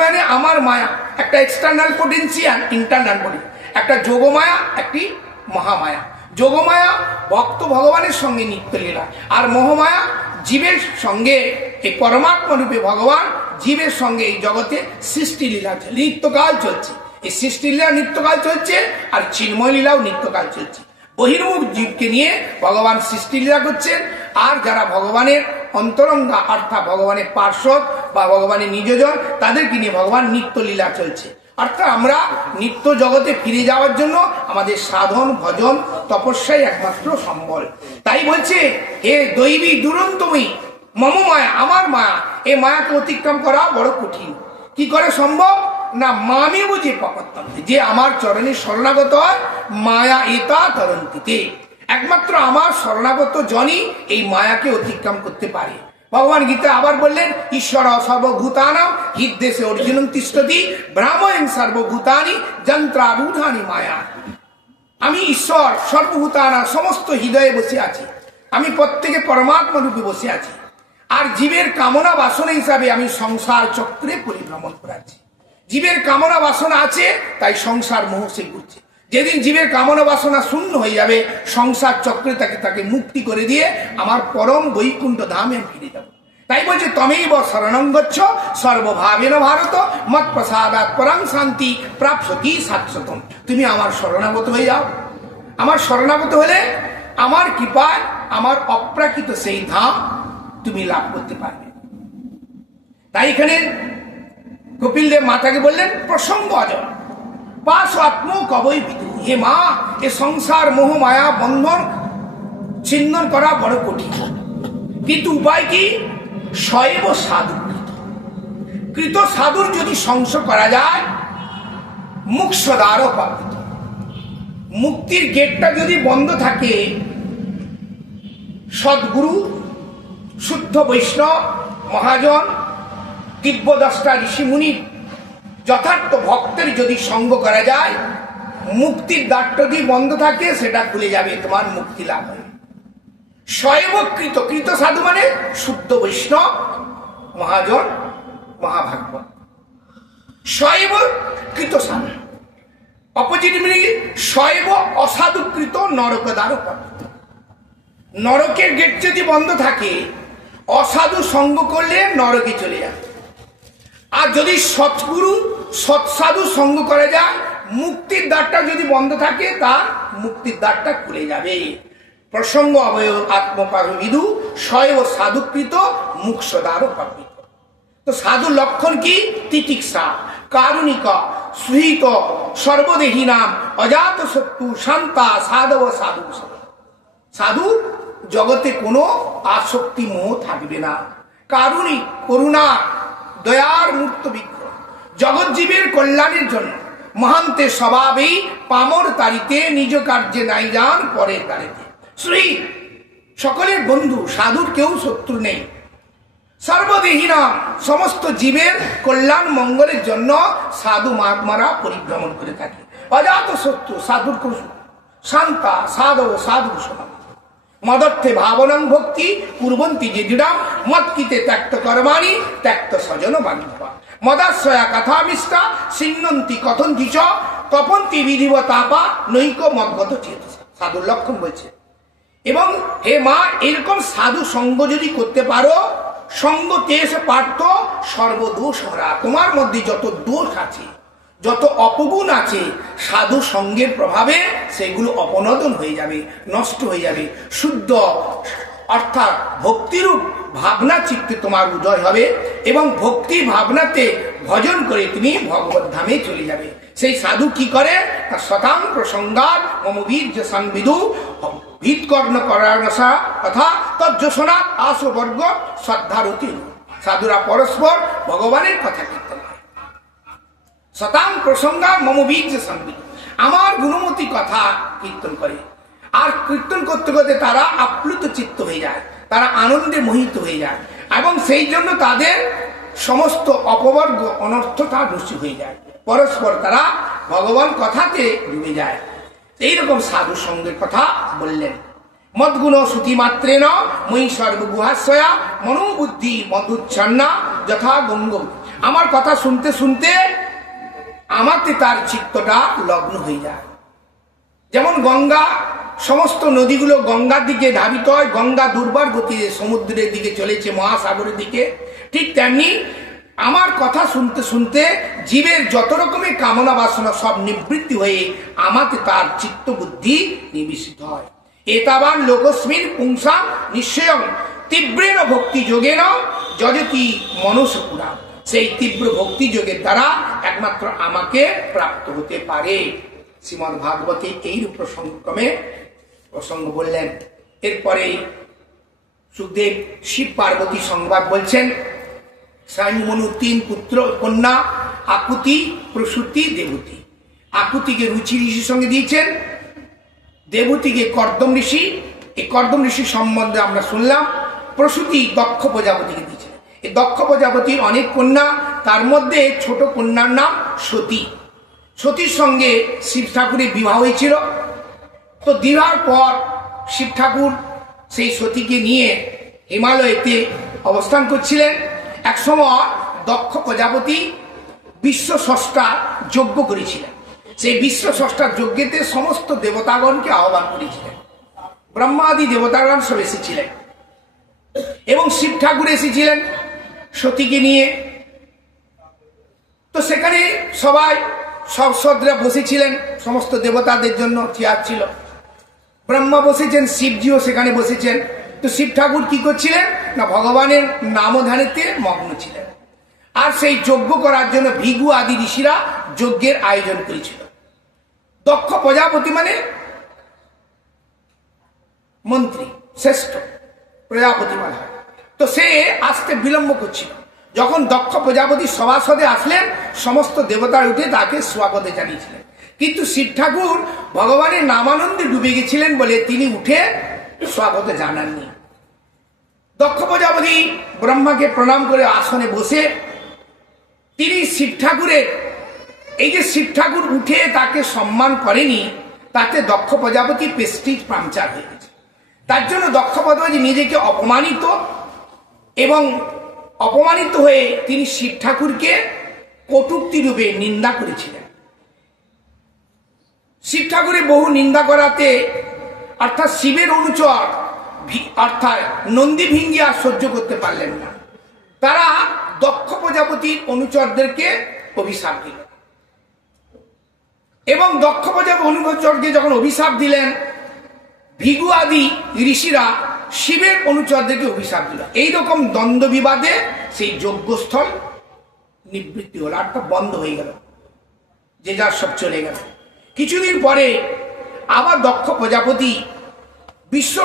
মানে আমার মায়া, একটা এক্সটার্নাল পোটেন্সিয়াল, ইন্টারনাল পোটেন্সিয়াল, একটা যোগমায়া, একটি মহামায়া। যোগমায়া ভক্ত ভগবানের সঙ্গে নিত্য লীলা, আর মোহমায়া জীবের সঙ্গে, এই পরমাত্মা রূপে ভগবান জীবের সঙ্গে এই জগতে সৃষ্টি লীলা নিত্যকাল চলছে। এই সৃষ্টি লীলা নিত্যকাল চলছে আর চিন্ময় লীলাও নিত্যকাল চলছে। বহির্মুখ জীবকে নিয়ে ভগবান সৃষ্টি লীলা করছেন, আর যারা ভগবানের অন্তরঙ্গা অর্থাৎ ভগবানের পার্শ্বদ বা ভগবানের নিজজন, তাদেরকে নিয়ে ভগবান নিত্য লীলা চলছে। অর্থাৎ আমরা নিত্য জগতে ফিরে যাওয়ার জন্য আমাদের সাধন ভজন তপস্যাই একমাত্র সম্বল। তাই বলছে, হে দৈবী দুরন্তময়ী মম মায়া, আমার মায়া, এই মায়াকে অতিক্রম করা বড় কঠিন। কি করে সম্ভব না? মামে বুঝে পপত্তন্তে, যে আমার চরণে শরণাগত হয়, মায়া এতা তরন্তিতে, একমাত্র আমার শরণাগত জনই এই মায়াকে অতিক্রম করতে পারে। ভগবান গীতা আবার বললেন, ঈশ্বর সর্বভূতানাং হৃদ্দেশে অর্জুনং তিষ্ঠতি ব্রাহ্মণ সর্বভূতানি যন্ত্রারূঢ়ানি মায়া। আমি ঈশ্বর সর্বভূতানা, সমস্ত হৃদয়ে বসে আছি, আমি প্রত্যেকে পরমাত্মা রূপে বসে আছি, আর জীবের কামনা বাসনা হিসাবে আমি সংসার চক্রে পরিভ্রমণ করাচ্ছি। জীবের কামনা বাসনা আছে, তাই সংসার মোহ সে ঘুরছে। যেদিন জীবের কামনা বাসনা শূন্য হয়ে যাবে, সংসার চক্রে তাকে মুক্তি করে দিয়ে আমার পরম বৈকুণ্ঠ ধামে ফিরে যাব। তাই বলছে, তমেব শরণং গচ্ছ সর্বভাবেন ভারত মত প্রসাদাৎ পরং শান্তি প্রাপ্স্যতি শাশ্বতম। তুমি আমার শরণাগত হয়ে যাও। আমার শরণাগত হলে আমার কৃপায় আমার অপ্রাকৃত সেই ধাম তুমি লাভ করতে পারবে। তাই এখানে কপিল দেব মাতাকে বললেন প্রসঙ্গ অজর পাশ আত্ম কবই বিদু, হে মা এ সংসার মোহ মায়া বন্ধন ছিন্নন করা বড় কঠিন, কিন্তু উপায় কি? শৈব সাধু কৃত সাধুর যদি সংশয় করা যায় মুক্ষদ্বারও পাবিত। মুক্তির গেটটা যদি বন্ধ থাকে, সদ্গুরু শুদ্ধ বৈষ্ণব মহাজন দিব্যদ্রষ্টা ঋষিমুনি যথার্থ ভক্তের যদি সঙ্গ করা যায়, মুক্তির দ্বারটা যদি বন্ধ থাকে সেটা খুলে যাবে, তোমার মুক্তি লাভ হবে। শৈবকৃত, কৃত সাধু মানে শুদ্ধ বৈষ্ণব মহাজন মহাভাগবত। শৈব কৃত সাধু অপোজিট মিনিং শৈব অসাধুকৃত নরকদ্বার পাবিত। নরকের গেট যদি বন্ধ থাকে, অসাধু সঙ্গ করলে নরকে চলে যাবে। আর যদি সৎগুরু সৎসাধু সঙ্গ করা যায়, মুক্তির দ্বারটা যদি বন্ধ থাকে, তার মুক্তির দ্বারটা খুলে যাবে। প্রসঙ্গ অবয়ব আত্মপারবিদু শৈব সাধুকৃত মুক্ষদ্বারও পাবিত। তো সাধু লক্ষণ কি? তিতিক্ষা, কারুণিকা, সুহিত, সর্বদেহী নাম, অজাত শত্রু, শান্তা, সাধব সাধু। সাধু জগতে কোনো আসক্তি মোহ থাকবে না। কারুণিক, করুণা, দয়ার মূর্ত বিগ্রহ, জগৎ জীবের কল্যাণের জন্য মহান্তের স্বভাবেই পামর তারিতে নিজ কার্যে নাই যান পরে তারিতে। শ্রী সকলের বন্ধু, সাধুর কেউ শত্রু নেই। সর্বদেহী নাম, সমস্ত জীবের কল্যাণ মঙ্গলের জন্য সাধু মহাত্মারা পরিভ্রমণ করে থাকে। অজাত শত্রু, সাধুর কৌশল, শান্তা, সাধব সাধু সমান। মদর্থে ভাবনাং ভক্তি কুর্বন্তি যে দৃঢ়াম মৎকিতে ত্যক্ত কর্মাণি ত্যক্ত স্বজন বান্ধবা মদাশ্রয়া কথামিষ্টা সিন্নন্তি কথন্তি চ তপন্তি বিধিব তাপা নৈক মদ্গত চেতসা। সাধুর লক্ষণ বলছে। এবং হে মা, এরকম সাধু সঙ্গ যদি করতে পারো, সঙ্গ তেজ পার্থ সর্বদোষ হরা। তোমার মধ্যে যত দোষ আছে, যত অপগুণ আছে, সাধু সঙ্গের প্রভাবে সেগুলো অপনোদন হয়ে যাবে, নষ্ট হয়ে যাবে। শুদ্ধ অর্থাৎ ভক্তিরূপ ভাবনা চিত্তে তোমার উদয় হবে এবং ভক্তি ভাবনাতে ভজন করে তুমি ভগবত ধামে চলে যাবে। সেই সাধু কি করে? তার শতাং প্রসঙ্গাত মম বীর্য সংবিদু ভিতকর্ণ করানসা তথা তজ্জোসনা আসবর্গ শ্রদ্ধারতি। সাধুরা পরস্পর ভগবানের কথা কীর্তন করে। শতাং প্রসঙ্গা মম বীর্য সংবিদু, আমার গুণমতী কথা কীর্তন করে। আর কীর্তন করতে করতে তারা আপ্লুত চিত্ত হয়ে যায়, তারা আনন্দে মোহিত হয়ে যায় এবং সেই জন্য তাদের সমস্ত অপবর্গ অনর্থতা দোষী হয়ে যায়। পরস্পর তারা ভগবান কথাতে ডুবে যায়। এইরকম সাধু সঙ্গের কথা বললেন। মদ্গুণ শ্রুতিমাত্রে ন মই সর্বগুহাশয়া মনোবুদ্ধি মধুচ্ছন্না যথা গঙ্গম। আমার কথা শুনতে শুনতে আমাতে তার চিত্তটা লগ্ন হয়ে যায়। যেমন গঙ্গা, সমস্ত নদীগুলো গঙ্গার দিকে ধাবিত হয়, গঙ্গা দুর্বার গতিতে সমুদ্রের দিকে চলেছে, মহাসাগরের দিকে। ঠিক তেমনি আমার কথা শুনতে শুনতে জীবের যত রকমের কামনা বাসনা সব নিবৃত্তি হয়ে আমাতে তার চিত্ত বুদ্ধি নিবিষ্ট হয়। এতাবান লোকস্মিন পুংসা নিশ্চয়ং তীব্রেণ ভক্তি যোগেন যজতি মনসপুরা। সেই তীব্র ভক্তি যোগের দ্বারা একমাত্র আমাকে প্রাপ্ত হতে পারে। শ্রীমদ্ ভাগবতে এই প্রসঙ্গক্রমে প্রসঙ্গ বললেন। এরপরে সুখদেব শিব পার্বতী সংবাদ বলছেন। স্বয়ং মনু 3 পুত্র কন্যা আকুতি, প্রসূতি, দেবতী। আকুতিকে রুচি ঋষির সঙ্গে দিয়েছেন, দেবতীকে কর্দম ঋষি। এই কর্দম ঋষির সম্বন্ধে আমরা শুনলাম। প্রসূতি দক্ষ প্রজাপতিকে দিয়েছেন। এই দক্ষ প্রজাপতির অনেক কন্যা, তার মধ্যে ছোট কন্যার নাম সতী। সতীর সঙ্গে শিব ঠাকুরের বিবাহ হয়েছিল। তো বিবাহের পর শিব ঠাকুর সেই সতীকে নিয়ে হিমালয়েতে অবস্থান করছিলেন। এক সময় দক্ষ প্রজাপতি বিশ্ব স্রষ্টা যজ্ঞ করেছিলেন। সেই বিশ্ব স্রষ্টার যজ্ঞেতে সমস্ত দেবতাগণকে আহ্বান করেছিলেন। ব্রহ্মাদি দেবতাগণ সব এসেছিলেন এবং শিব ঠাকুর এসেছিলেন সতীকে নিয়ে। তো সেখানে সবাই সবসদরা বসেছিলেন, সমস্ত দেবতাদের জন্য চেয়ার ছিল। ব্রহ্মা বসেছেন, শিবজিও সেখানে বসেছেন। তো শিব ঠাকুর কি করছিলেন না ভগবানের নামধানেতে মগ্ন ছিলেন। আর সেই যজ্ঞ করার জন্য ভৃগু আদি ঋষিরা যজ্ঞের আয়োজন করেছিল। দক্ষ প্রজাপতি মানে মন্ত্রী, শ্রেষ্ঠ প্রজাপতি বলা হয়। তো সে আসতে বিলম্ব করছিল। যখন দক্ষ প্রজাপতি সভাসদে আসলেন, সমস্ত দেবতার উঠে তাকে স্বাগত জানিয়েছিলেন। কিন্তু শিব ঠাকুর ভগবানের নামানন্দে ডুবে গেছিলেন বলে তিনি উঠে স্বাগত জানাননি। দক্ষ প্রজাপতি ব্রহ্মাকে প্রণাম করে আসনে বসে তিনি শিব ঠাকুরের এই যে শিব ঠাকুর উঠে তাকে সম্মান করেনি, তাতে দক্ষ প্রজাপতি প্রেস্টিজ পাংচার হয়ে গেছে। তার জন্য দক্ষ প্রজাপতি নিজেকে অপমানিত এবং অপমানিত হয়ে তিনি শিব ঠাকুরকে কটূক্তি রূপে নিন্দা করেছিলেন। শিব ঠাকুরের বহু নিন্দা করাতে অর্থাৎ শিবের অনুচর অর্থাৎ নন্দী ভিঙ্গি আর সহ্য করতে পারলেন না। তারা দক্ষ প্রজাপতির অনুচরদেরকে অভিশাপ দিল এবং দক্ষ প্রজাপতি অনুচরকে যখন অভিশাপ দিলেন, ভৃগু আদি ঋষিরা শিবের অনুচরদেরকে অভিশাপ দিল। এইরকম দ্বন্দ্ব বিবাদে সেই যজ্ঞস্থল নিবৃত্তি হল, অর্থাৎ বন্ধ হয়ে গেল, যে যার সব চলে গেল। কিছুদিন পরে আবার দক্ষ প্রজাপতি বিশ্ব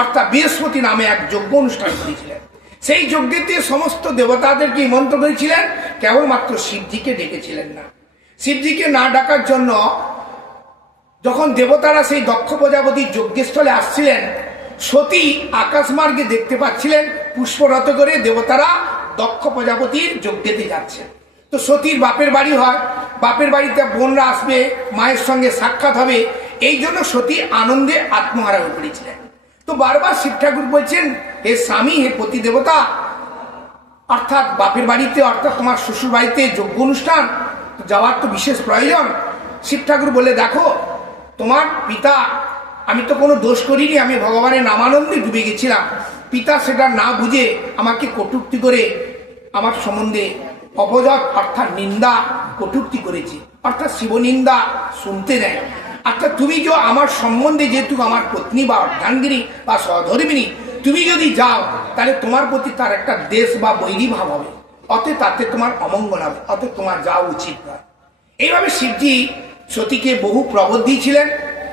অর্থাৎ বৃহস্পতি নামে এক যজ্ঞ অনুষ্ঠান করেছিলেন। সেই যজ্ঞেতে সমস্ত দেবতাদেরকে নিমন্ত্রণ করেছিলেন, কেবলমাত্র শিবজিকে ডেকেছিলেন না। শিবজিকে না ডাকার জন্য যখন দেবতারা সেই দক্ষ প্রজাপতির যজ্ঞস্থলে আসছিলেন, সতী আকাশমার্গে দেখতে পাচ্ছিলেন পুষ্পরথ করে দেবতারা দক্ষ প্রজাপতির যজ্ঞেতে যাচ্ছে। তো সতীর বাপের বাড়ি হয়, বাপের বাড়িতে বোনরা আসবে, মায়ের সঙ্গে সাক্ষাৎ হবে, এই জন্য সতী আনন্দে আত্মহারা হয়ে পড়েছিলেন। তো বারবার শিব ঠাকুর বলছেন, হে স্বামী, হে পতি দেবতা, অর্থাৎ বাপের বাড়িতে অর্থাৎ তোমার শ্বশুর বাড়িতে যজ্ঞ অনুষ্ঠান, যাওয়ার তো বিশেষ প্রয়োজন। শিব ঠাকুর বলে, দেখো তোমার পিতা, আমি তো কোনো দোষ করিনি, আমি ভগবানের নামানন্দে ডুবে গেছিলাম। পিতা সেটা না বুঝে আমাকে কটূক্তি করে আমার সম্বন্ধে অপবাদ অর্থাৎ নিন্দা কটূক্তি করেছে, অর্থাৎ শিবনিন্দা শুনতে নেয়। অর্থাৎ তুমি কেউ আমার সম্বন্ধে, যেহেতু আমার পত্নী বা অর্ধাঙ্গিনী বা সহধর্মিনী, তুমি যদি যাও তাহলে তোমার প্রতি তার একটা দেশ বা বৈরী ভাব হবে, অতএব তাতে তোমার অমঙ্গল হবে, অতএব তোমার যাওয়া উচিত নয়। এইভাবে শিবজি সতীকে বহু প্রবোধ দিয়েছিলেন,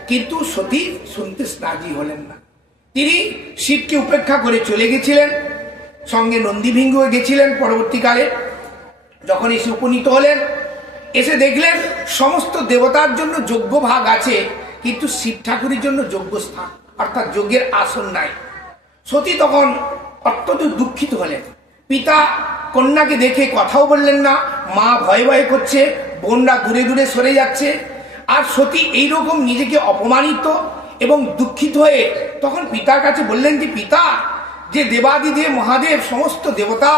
কিন্তু সতী শুনতে রাজি হলেন না। তিনি শিবকে উপেক্ষা করে চলে গেছিলেন, সঙ্গে নন্দীভিঙ্গ গেছিলেন। পরবর্তীকালে যখন এসে উপনীত হলেন, এসে দেখলেন সমস্ত দেবতার জন্য যজ্ঞ ভাগ আছে, কিন্তু শিব ঠাকুরের জন্য যজ্ঞ স্থান অর্থাৎ যজ্ঞের আসন নাই। সতী তখন অত্যন্ত দুঃখিত হলেন। পিতা কন্যাকে দেখে কথাও বললেন না, মা ভয়ে ভয়ে করছে, বোনরা দূরে দূরে সরে যাচ্ছে। আর সতী এইরকম নিজেকে অপমানিত এবং দুঃখিত হয়ে তখন পিতার কাছে বললেন যে, পিতা, যে দেবাদিদেব মহাদেব সমস্ত দেবতা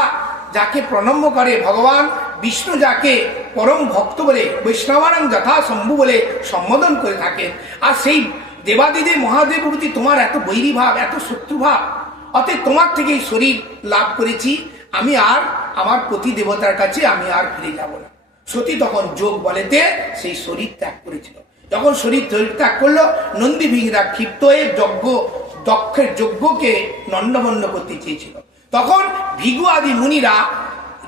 যাকে প্রণম্য করে, ভগবান বিষ্ণু যাকে পরম ভক্ত বলে, বৈষ্ণবানাং যথা শম্ভু বলে সম্বোধন করে থাকেন, আর সেই দেবাদিদেব মহাদেব প্রতি তোমার এত বৈরী ভাব, এত শত্রুভাব, অতএব তোমার থেকে এই শরীর লাভ করেছি, আমি আর আমার প্রতি দেবতার কাছে আমি আর ফিরে যাব না। সতী তখন যোগ বলেতে সেই শরীর ত্যাগ করেছিল। যখন শরীর ত্যাগ করলো, নন্দীভিঙ্গরা ক্ষিপ্ত হয়ে দক্ষের যজ্ঞকে নন্ডভণ্ড করতে চেয়েছিল। তখন ভৃগু আদি মুনিরা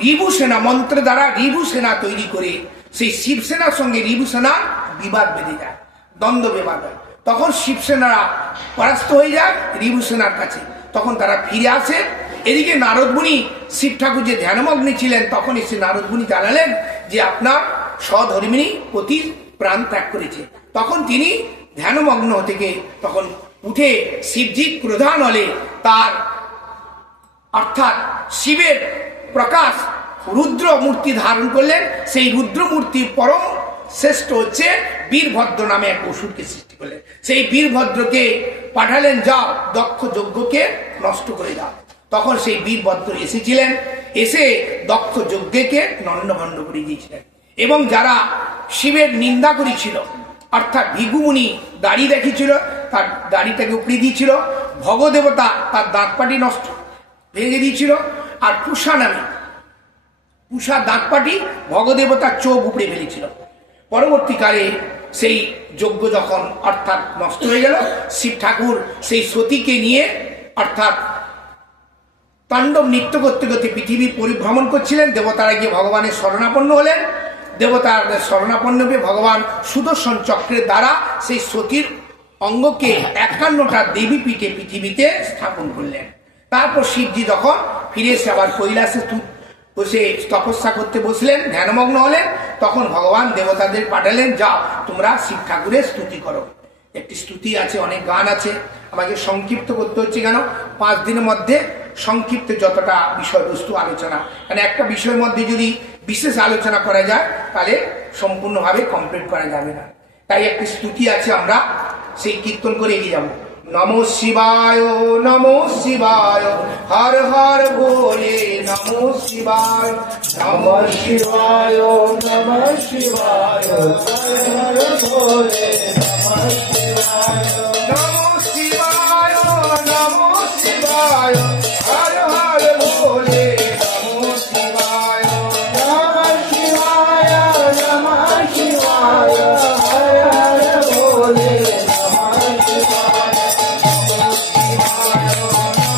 রিভু সেনা মন্ত্র দ্বারা রিভু সেনা তৈরি করে সেই শিবসেনার সঙ্গে রিভু সেনা বিবাদ বেঁধে যায়, দ্বন্দ্ব বিবাদ হয়। তখন শিবসেনারা পরাস্ত হয়ে যায় রিভু সেনার কাছে। তখন তারা ফিরে আসে। এদিকে নারদ মুনি, শিব ঠাকুর যে ধ্যানমগ্ন ছিলেন, তখন এসে নারদ মুনি জানালেন যে আপনার সহধর্মিনী পতির প্রাণ ত্যাগ করেছে। তখন তিনি ধ্যানমগ্ন থেকে তখন উঠে শিবজি প্রধান হলে তার অর্থাৎ শিবের প্রকাশ রুদ্র মূর্তি ধারণ করলেন। সেই রুদ্র মূর্তির পরম শ্রেষ্ঠ হচ্ছে বীরভদ্র নামে এক অসুরকে সৃষ্টি করলেন। সেই বীরভদ্রকে পাঠালেন, যাও দক্ষ যজ্ঞকে নষ্ট করে দাও। তখন সেই বীরভদ্র এসেছিলেন, এসে দক্ষ যজ্ঞকে নন্ডভণ্ড করে দিয়েছিলেন। এবং যারা শিবের নিন্দা করেছিল, অর্থাৎ ভৃগু মুনি দাড়ি দেখিয়েছিল, তার দাড়িটাকে উপড়ে দিয়েছিল। ভগদেবতা তার দাঁতপাটি নষ্ট ভেঙে দিয়েছিল। আর পুষা দাঁতপাটি ভগদেবতার চোখ উপড়ে ফেলেছিল। পরবর্তীকালে সেই যজ্ঞ যখন অর্থাৎ নষ্ট হয়ে গেল, শিব ঠাকুর সেই সতীকে নিয়ে অর্থাৎ তাণ্ডব নৃত্য করতে করতে পৃথিবী পরিভ্রমণ করছিলেন। দেবতারা গিয়ে ভগবানের শরণাপন্ন হলেন। দেবতাদের শরণাপন্ন হয়ে ভগবান সুদর্শন চক্রের দ্বারা সেই সতীর অঙ্গকে 51টা দেবী পীঠে পৃথিবীতে স্থাপন করলেন। তারপর শিবজি যখন ফিরে এসে আবার কৈলাসে বসে তপস্যা করতে বসলেন, ধ্যানমগ্ন হলেন, তখন ভগবান দেবতাদের পাঠালেন, যাও তোমরা শিব ঠাকুরের স্তুতি করো। একটি স্তুতি আছে, অনেক গান আছে, আমাকে সংক্ষিপ্ত করতে হচ্ছে কেন, 5 দিনের মধ্যে সংক্ষিপ্ত যতটা বিষয়বস্তু আলোচনা, মানে একটা বিষয়ের মধ্যে যদি বিশেষ আলোচনা করা যায় তাহলে সম্পূর্ণভাবে কমপ্লিট করা যাবে না। তাই একটি স্তুতি আছে, আমরা সেই কীর্তন করে এগিয়ে যাবো। নমো শিবায় নমো শিবায় হর হর ভোলে নমো শিবায় নমো শিবায় নমো শিবায় হর হর ভোলে নমো শিবায় নমো শিবায় নমো শিবায় হর হর ভোলে নমো শিবায় নমো শিবায় নমো শিবায় হর হর ভোলে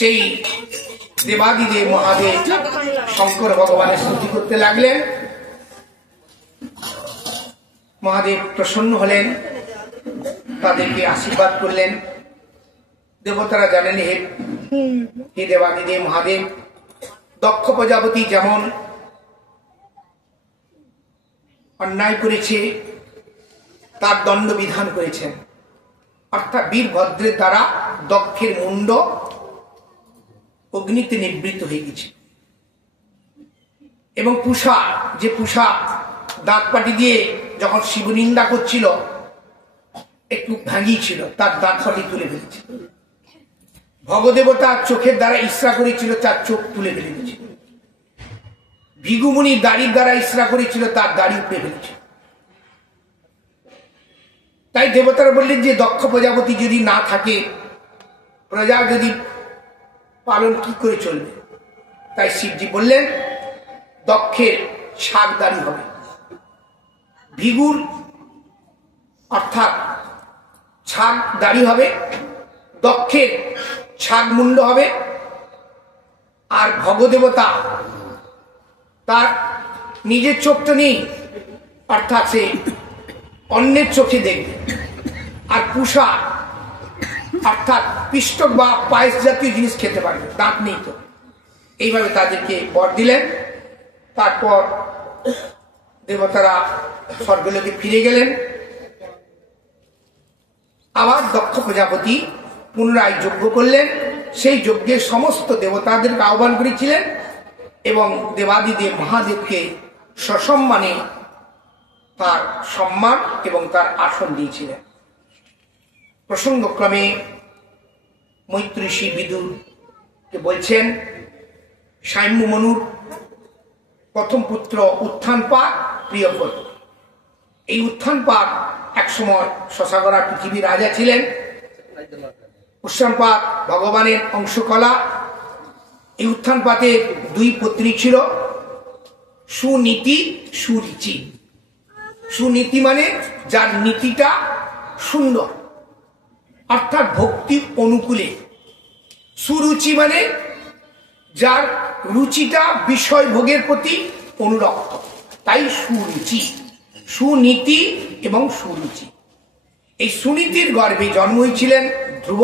সেই দেবাদিদেব মহাদেব শঙ্কর ভগবানের স্তুতি করতে লাগলেন। মহাদেব প্রসন্ন হলেন, তাদেরকে আশীর্বাদ করলেন। দেবতারা জানেন, হে দেবাদিদেব মহাদেব, দক্ষ প্রজাপতি যেমন অন্যায় করেছে তার দণ্ড বিধান করেছেন, অর্থাৎ বীরভদ্রের দ্বারা দক্ষের মুন্ড অগ্নিতে নিবৃত্ত হয়ে গেছে। এবং পুষা দাঁত পাটি দিয়ে যখন শিব নিন্দা করছিল, একটু ভাঙিয়েছিল, তার দাঁত কটি তুলে ফেলেছে। ভগদেবতা চোখের দ্বারা ইশরা করেছিল, তার চোখ তুলে ফেলে দিয়েছিল। ভিগুমুনি দাড়ির দ্বারা ইশরা করেছিল, তার দাড়ি উপড়ে ফেলেছিল। তাই দেবতারা বললেন যে দক্ষ প্রজাপতি যদি না থাকে, প্রজা যদি পালন কি করে চলবে? তাই শিবজি বললেন দক্ষের ছাগ দাড়ি হবে, ভিগুর অর্থাৎ ছাগ দাড়ি হবে, দক্ষের ছাগ মুন্ড হবে, আর ভগদেবতা তার নিজের চোখটা নেই, অর্থাৎ সে অন্যের চোখে দেখবে। আর পুষা অর্থাৎ পিষ্টক বা পায়েস জাতীয় জিনিস খেতে পারবে, দাঁত নেই তো। এইভাবে তাদেরকে বর দিলেন। তারপর দেবতারা স্বর্গলোকে ফিরে গেলেন। আবার দক্ষ প্রজাপতি পুনরায় যজ্ঞ করলেন। সেই যজ্ঞের সমস্ত দেবতাদেরকে আহ্বান করেছিলেন এবং দেবাদিদেব মহাদেবকে সসম্মানে তার সম্মান এবং তার আসন দিয়েছিলেন। প্রসঙ্গক্রমে মৈত্র ঋষি বিদুরকে বলছেন, সাম্য মনুর প্রথম পুত্র উত্থানপাদ প্রিয়ব্রত। এই উত্থানপাদ একসময় শশাগরা পৃথিবীর রাজা ছিলেন। উত্থানপাদ ভগবানের অংশকলা। এই উত্থানপাদের দুই পত্নী ছিল, সুনীতি সুরুচি। সুনীতি মানে যার নীতিটা সুন্দর, অর্থাৎ ভক্তি অনুকূলে। সুরুচি মানে যার রুচিটা বিষয় ভোগের প্রতি অনুরক্ত, তাই সুরুচি। সুনীতি এবং সুরুচি। এই সুনীতির গর্ভে জন্ম হয়েছিলেন ধ্রুব,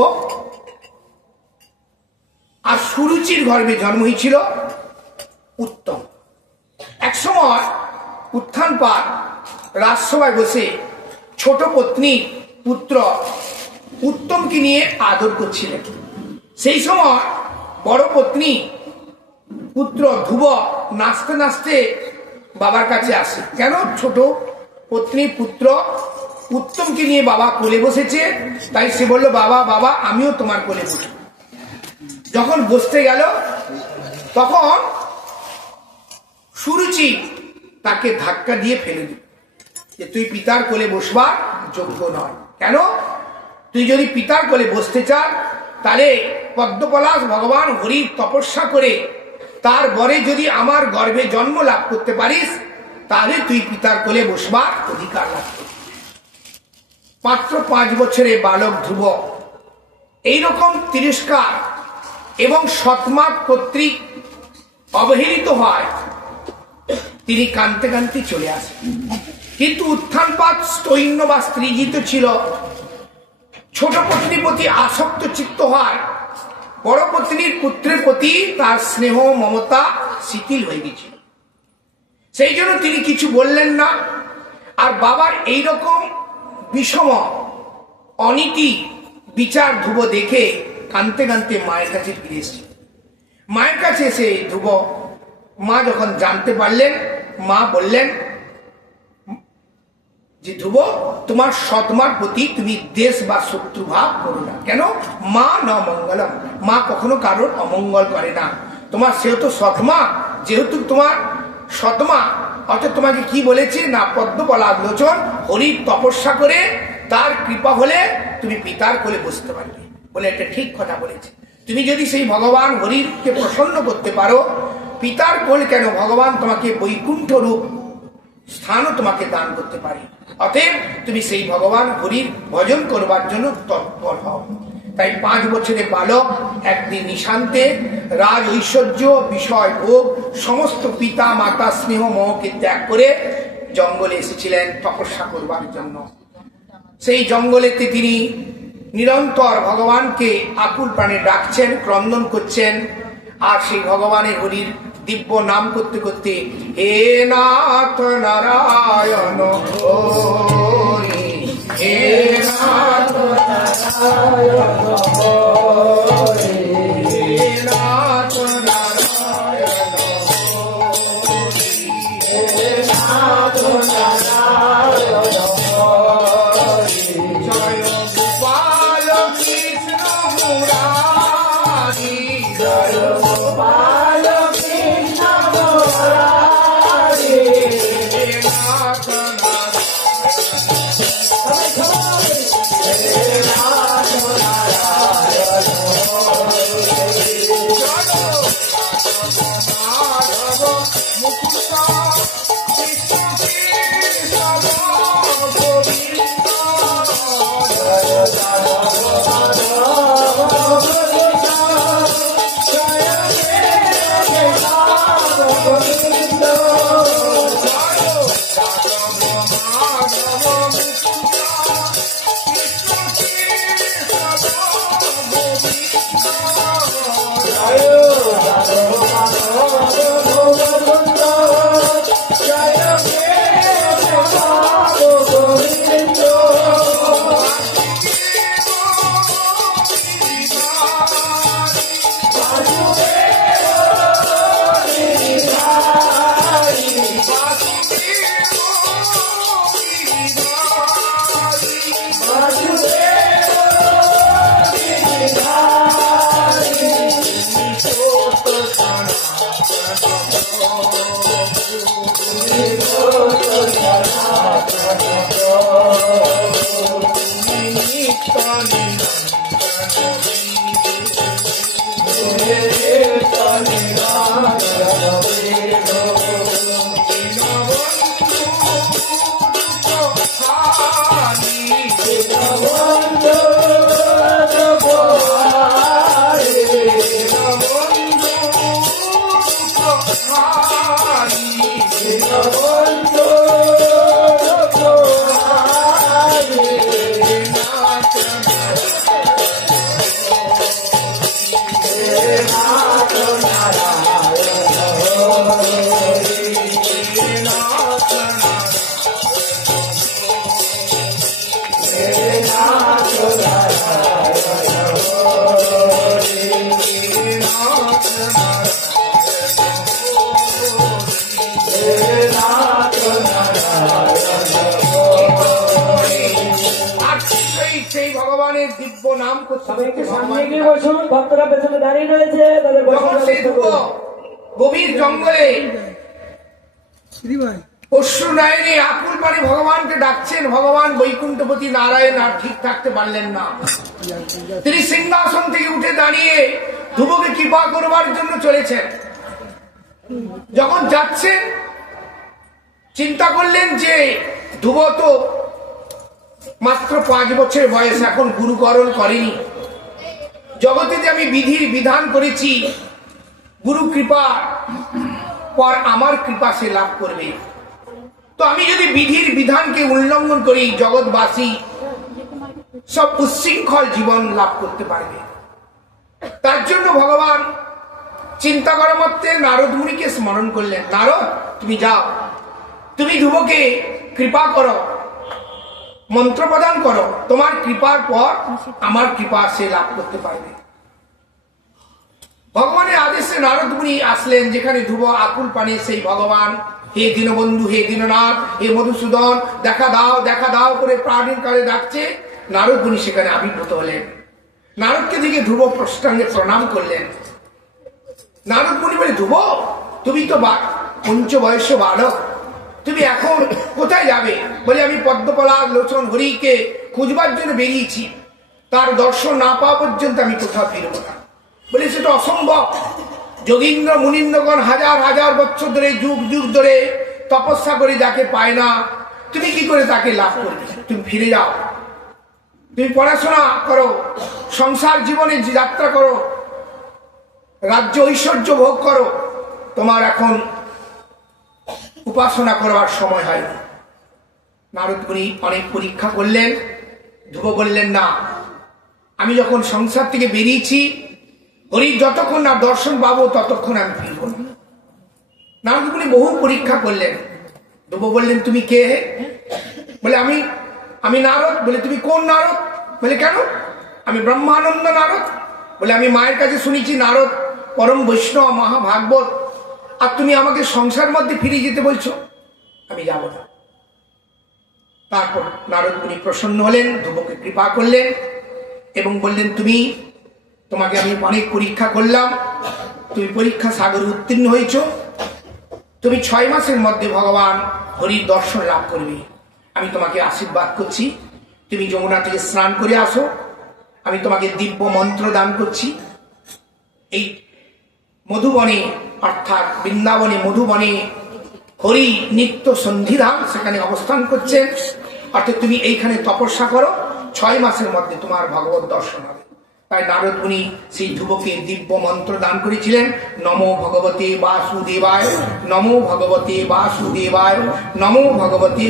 আর সুরুচির গর্ভে জন্ম হয়েছিল উত্তম। একসময় উত্থানপাদ রাজসভায় বসে ছোট পত্নী পুত্র উত্তমকে নিয়ে আদর করছিলেন। সেই সময় বড় পত্নী পুত্র ধ্রুব নাচতে নাচতে বাবার কাছে আসে। কেন? ছোট পত্নী পুত্র উত্তমকে নিয়ে বাবা কোলে বসেছে, তাই সে বলল, বাবা বাবা আমিও তোমার কোলে বসি। যখন বসতে গেল তখন সুরুচি তাকে ধাক্কা দিয়ে ফেলে দিল যে তুই পিতার কোলে বসবার যোগ্য নয়। কেন? তুই যদি পিতার কোলে বসতে চাস তাহলে পদ্মপলাশ ভগবান হরির তপস্যা করে তার বরে যদি আমার গর্ভে জন্ম লাভ করতে পারিস তাহলে তুই পিতার কোলে বসবার অধিকার লাভ করবি। মাত্র 5 বছরে বালক ধ্রুব এইরকম তিরস্কার এবং সৎমাত কর্তৃক অবহেলিত হয়, তিনি কাঁদতে কাঁদতে চলে আসেন। কিন্তু উত্থানপাদ স্তৈন্য বা স্ত্রীজিত ছিল, ছোট পত্নীর প্রতি আসক্ত চিত্ত হয়, বড় পত্নীর পুত্রের প্রতি তার স্নেহ মমতা শিথিল হয়ে গেছিল। সেই জন্য তিনি কিছু বললেন না। আর বাবার এইরকম বিষম অনীতি বিচার ধ্রুব দেখে কাঁদতে কাঁদতে মায়ের কাছে ফিরে এসেছে। মায়ের কাছে এসে ধ্রুব মা যখন জানতে পারলেন, মা বললেন যে ধ্রুব তোমার সৎমার প্রতি তুমি দেশ বা শত্রু ভাব করো না। কেন? মা ন মঙ্গলম, মা কখনো কারোর অমঙ্গল করে না। তোমার সেহেতু সৎমা, যেহেতু তোমার সৎমা, অর্থাৎ তোমাকে কি বলেছে না পদ্মপলাশ লোচন হরির তপস্যা করে তার কৃপা হলে তুমি পিতার কোলে বসতে পারবে বলে এটা ঠিক কথা বলেছে। তুমি যদি সেই ভগবান হরিকে প্রসন্ন করতে পারো, পিতার কোল কেন, ভগবান তোমাকে বৈকুণ্ঠ রূপ স্থানও তোমাকে দান করতে পারে। অতএব তুমি সেই ভগবান হরির ভজন করবার জন্য তৎপর হও। তাই 5 বছরের বালক একদিন নিশান্তে রাজ ঐশ্বর্য বিষয় ভোগ সমস্ত পিতা মাতা স্নেহ মোহকে ত্যাগ করে জঙ্গলে এসেছিলেন তপস্যা করবার জন্য। সেই জঙ্গলেতে তিনি নিরন্তর ভগবানকে আকুল প্রাণে ডাকছেন, ক্রন্দন করছেন। আর সেই ভগবানের হরির দিব্য নাম করতে করতে হে নাথ নারায়ণ হরি, হে নাথ নারায়ণ হরি, হে নাথ নারায়ণ হরি, হে নাথ নারায়ণ হরি, জয় মুরারি জয় গোপাল কৃষ্ণ মুরারি নাথ গভীর জঙ্গলে অশ্রু নয়নে আকুল পানে ভগবানকে ডাকছেন। ভগবান বৈকুণ্ঠপতি নারায়ণ আর ঠিক থাকতে পারলেন না। তিনি সিংহাসন থেকে উঠে দাঁড়িয়ে ধ্রুবকে কৃপা করবার জন্য চলেছেন। যখন যাচ্ছেন চিন্তা করলেন যে ধ্রুব তো মাত্র 5 বছর বয়স, এখন গুরুকরণ করেনি। জগতে যে আমি বিধির বিধান করেছি, গুরু কৃপা পর আমার কৃপা সে লাভ করবে। তো আমি যদি বিধির বিধানকে উল্লঙ্ঘন করি, জগৎবাসী সব উচ্ছৃঙ্খল জীবন লাভ করতে পারবে। তার জন্য ভগবান চিন্তা করা মাত্রে নারদ মুনিকে স্মরণ করলেন। নারদ, তুমি যাও, তুমি ধ্রুবকে কৃপা করো, মন্ত্র প্রদান করো, তোমার কৃপার পর আমার কৃপা সে লাভ করতে পারবে। ভগবানের আদেশে নারদ মুনি আসলেন যেখানে ধ্রুব আকুল পানে সেই ভগবান, হে দীনবন্ধু, হে দীননাথ, হে মধুসূদন, দেখা দাও দেখা দাও করে প্রাণীর কালে ডাকছে। নারদ মুনি সেখানে আবির্ভূত হলেন। নারদকে দেখে ধ্রুব প্রষ্টাঙ্গে প্রণাম করলেন। নারদ মুনি বলে, ধ্রুব তুমি তো পঞ্চবয়স্ক বালক, তুমি এখন কোথায় যাবে? বলে, আমি পদ্মপলা লোচন হরিকে খুঁজবার জন্য বেরিয়েছি, তার দর্শন না পাওয়া পর্যন্ত আমি কোথাও ফিরব না। বলে, সেটা অসম্ভব। যোগীন্দ্র মুনীন্দ্রগণ হাজার হাজার বছর ধরে, যুগ যুগ ধরে তপস্যা করে যাকে পায় না, তুমি কি করে তাকে লাভ করবে? তুমি ফিরে যাও, তুমি পড়াশোনা করো, সংসার জীবনে যাত্রা করো, রাজ্য ঐশ্বর্য ভোগ করো, তোমার এখন উপাসনা করবার সময় হয়নি। নারদ মুনি অনেক পরীক্ষা করলেন। ধ্রুব বললেন, না, আমি যখন সংসার থেকে বেরিয়েছি, হরির যতক্ষণ না দর্শন পাবো ততক্ষণ আমি ফিরব না। নারদ মুনি বহু পরীক্ষা করলেন। ধ্রুব বললেন, তুমি কে? বলে, আমি নারদ। বলে, তুমি কোন নারদ? বলে, কেন? আমি ব্রহ্মানন্দ নারদ। বলে, আমি মায়ের কাছে শুনেছি নারদ পরম বৈষ্ণব মহাভাগবত, আর তুমি আমাকে সংসার মধ্যে ফিরে যেতে বলছো, আমি যাব না। তারপর নারদ মুনি প্রসন্ন হলেন, ধ্রুবকে কৃপা করলেন এবং বললেন, তুমি তোমাকে আমি অনেক পরীক্ষা করলাম, তুমি পরীক্ষা সাগরে উত্তীর্ণ হয়েছ। তুমি 6 মাসের মধ্যে ভগবান হরির দর্শন লাভ করবে। আমি তোমাকে আশীর্বাদ করছি, তুমি যমুনা থেকে স্নান করে আসো। আমি তোমাকে দিব্য মন্ত্র দান করছি। এই মধুবনে অর্থাৎ বৃন্দাবনে মধুবনে হরি নিত্য সন্ধিধাম সেখানে অবস্থান করছেন। অর্থাৎ তুমি এইখানে তপস্যা করো, 6 মাসের মধ্যে তোমার ভগবত দর্শন হবে। তাই নারদ মুনি সেই ধ্রুবকে দিব্য মন্ত্র দান করেছিলেন, নমো ভগবতে বাসুদেবায়, নমো ভগবতে বাসুদেবায়, নমো ভগবতে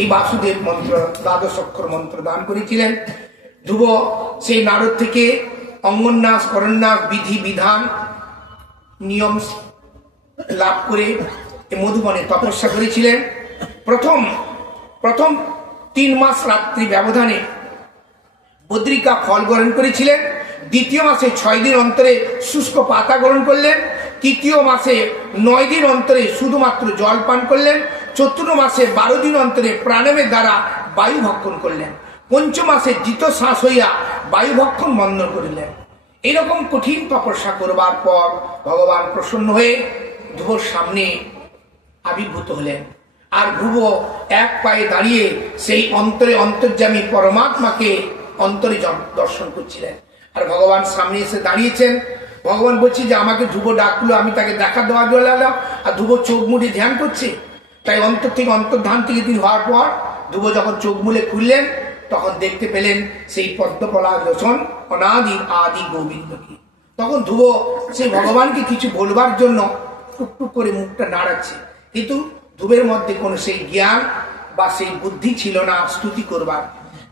এই বাসুদেব মন্ত্র 12 অক্ষর মন্ত্র দান করেছিলেন। ধ্রুব সেই নারদ থেকে অঙ্গন্যাস করন্যাস বিধি বিধান নিয়ম লাভ করে মধুবনে তপস্যা করেছিলেন। প্রথম 3 মাস রাত্রি ব্যবধানে বদ্রিকা ফল গ্রহণ করেছিলেন। দ্বিতীয় মাসে 6 দিন অন্তরে শুষ্ক পাতা গ্রহণ করলেন। তৃতীয় মাসে 9 দিন অন্তরে শুধুমাত্র জল পান করলেন। চতুর্থ মাসে 12 দিন অন্তরে প্রাণায়ামের দ্বারা বায়ু ভক্ষণ করলেন। পঞ্চম মাসে জিত শ্বাস হইয়া বায়ু ভক্ষণ বন্ধ করিলেন। এরকম কঠিন তপস্যা করবার পর ভগবান প্রসন্ন হয়ে ধ্রুবর সামনে আবির্ভূত হলেন। আর ধ্রুব এক পায়ে দাঁড়িয়ে সেই অন্তরে অন্তর্যামী পরমাত্মাকে অন্তরে দর্শন করছিলেন। আর ভগবান সামনে এসে দাঁড়িয়েছেন। ভগবান বলছে যে আমাকে ধ্রুব ডাকলো, আমি তাকে দেখা দেওয়া দিলাম। আর ধ্রুব চোখ মুড়ে ধ্যান করছে। তাই অন্তর থেকে অন্তর্ধান থেকে দিন হওয়ার পর ধ্রুব যখন চোখ মুড়ে খুললেন তখন দেখতে পেলেন সেই পদ্মপলা লোচন অনাদি আদি গোবিন্দকে। তখন ধ্রুব সেই ভগবানকে কিছু বলবার জন্য টুকটুক করে মুখটা নাড়াচ্ছে, কিন্তু ধ্রুবের মধ্যে কোনো সেই জ্ঞান বা সেই বুদ্ধি ছিল না স্তুতি করবার।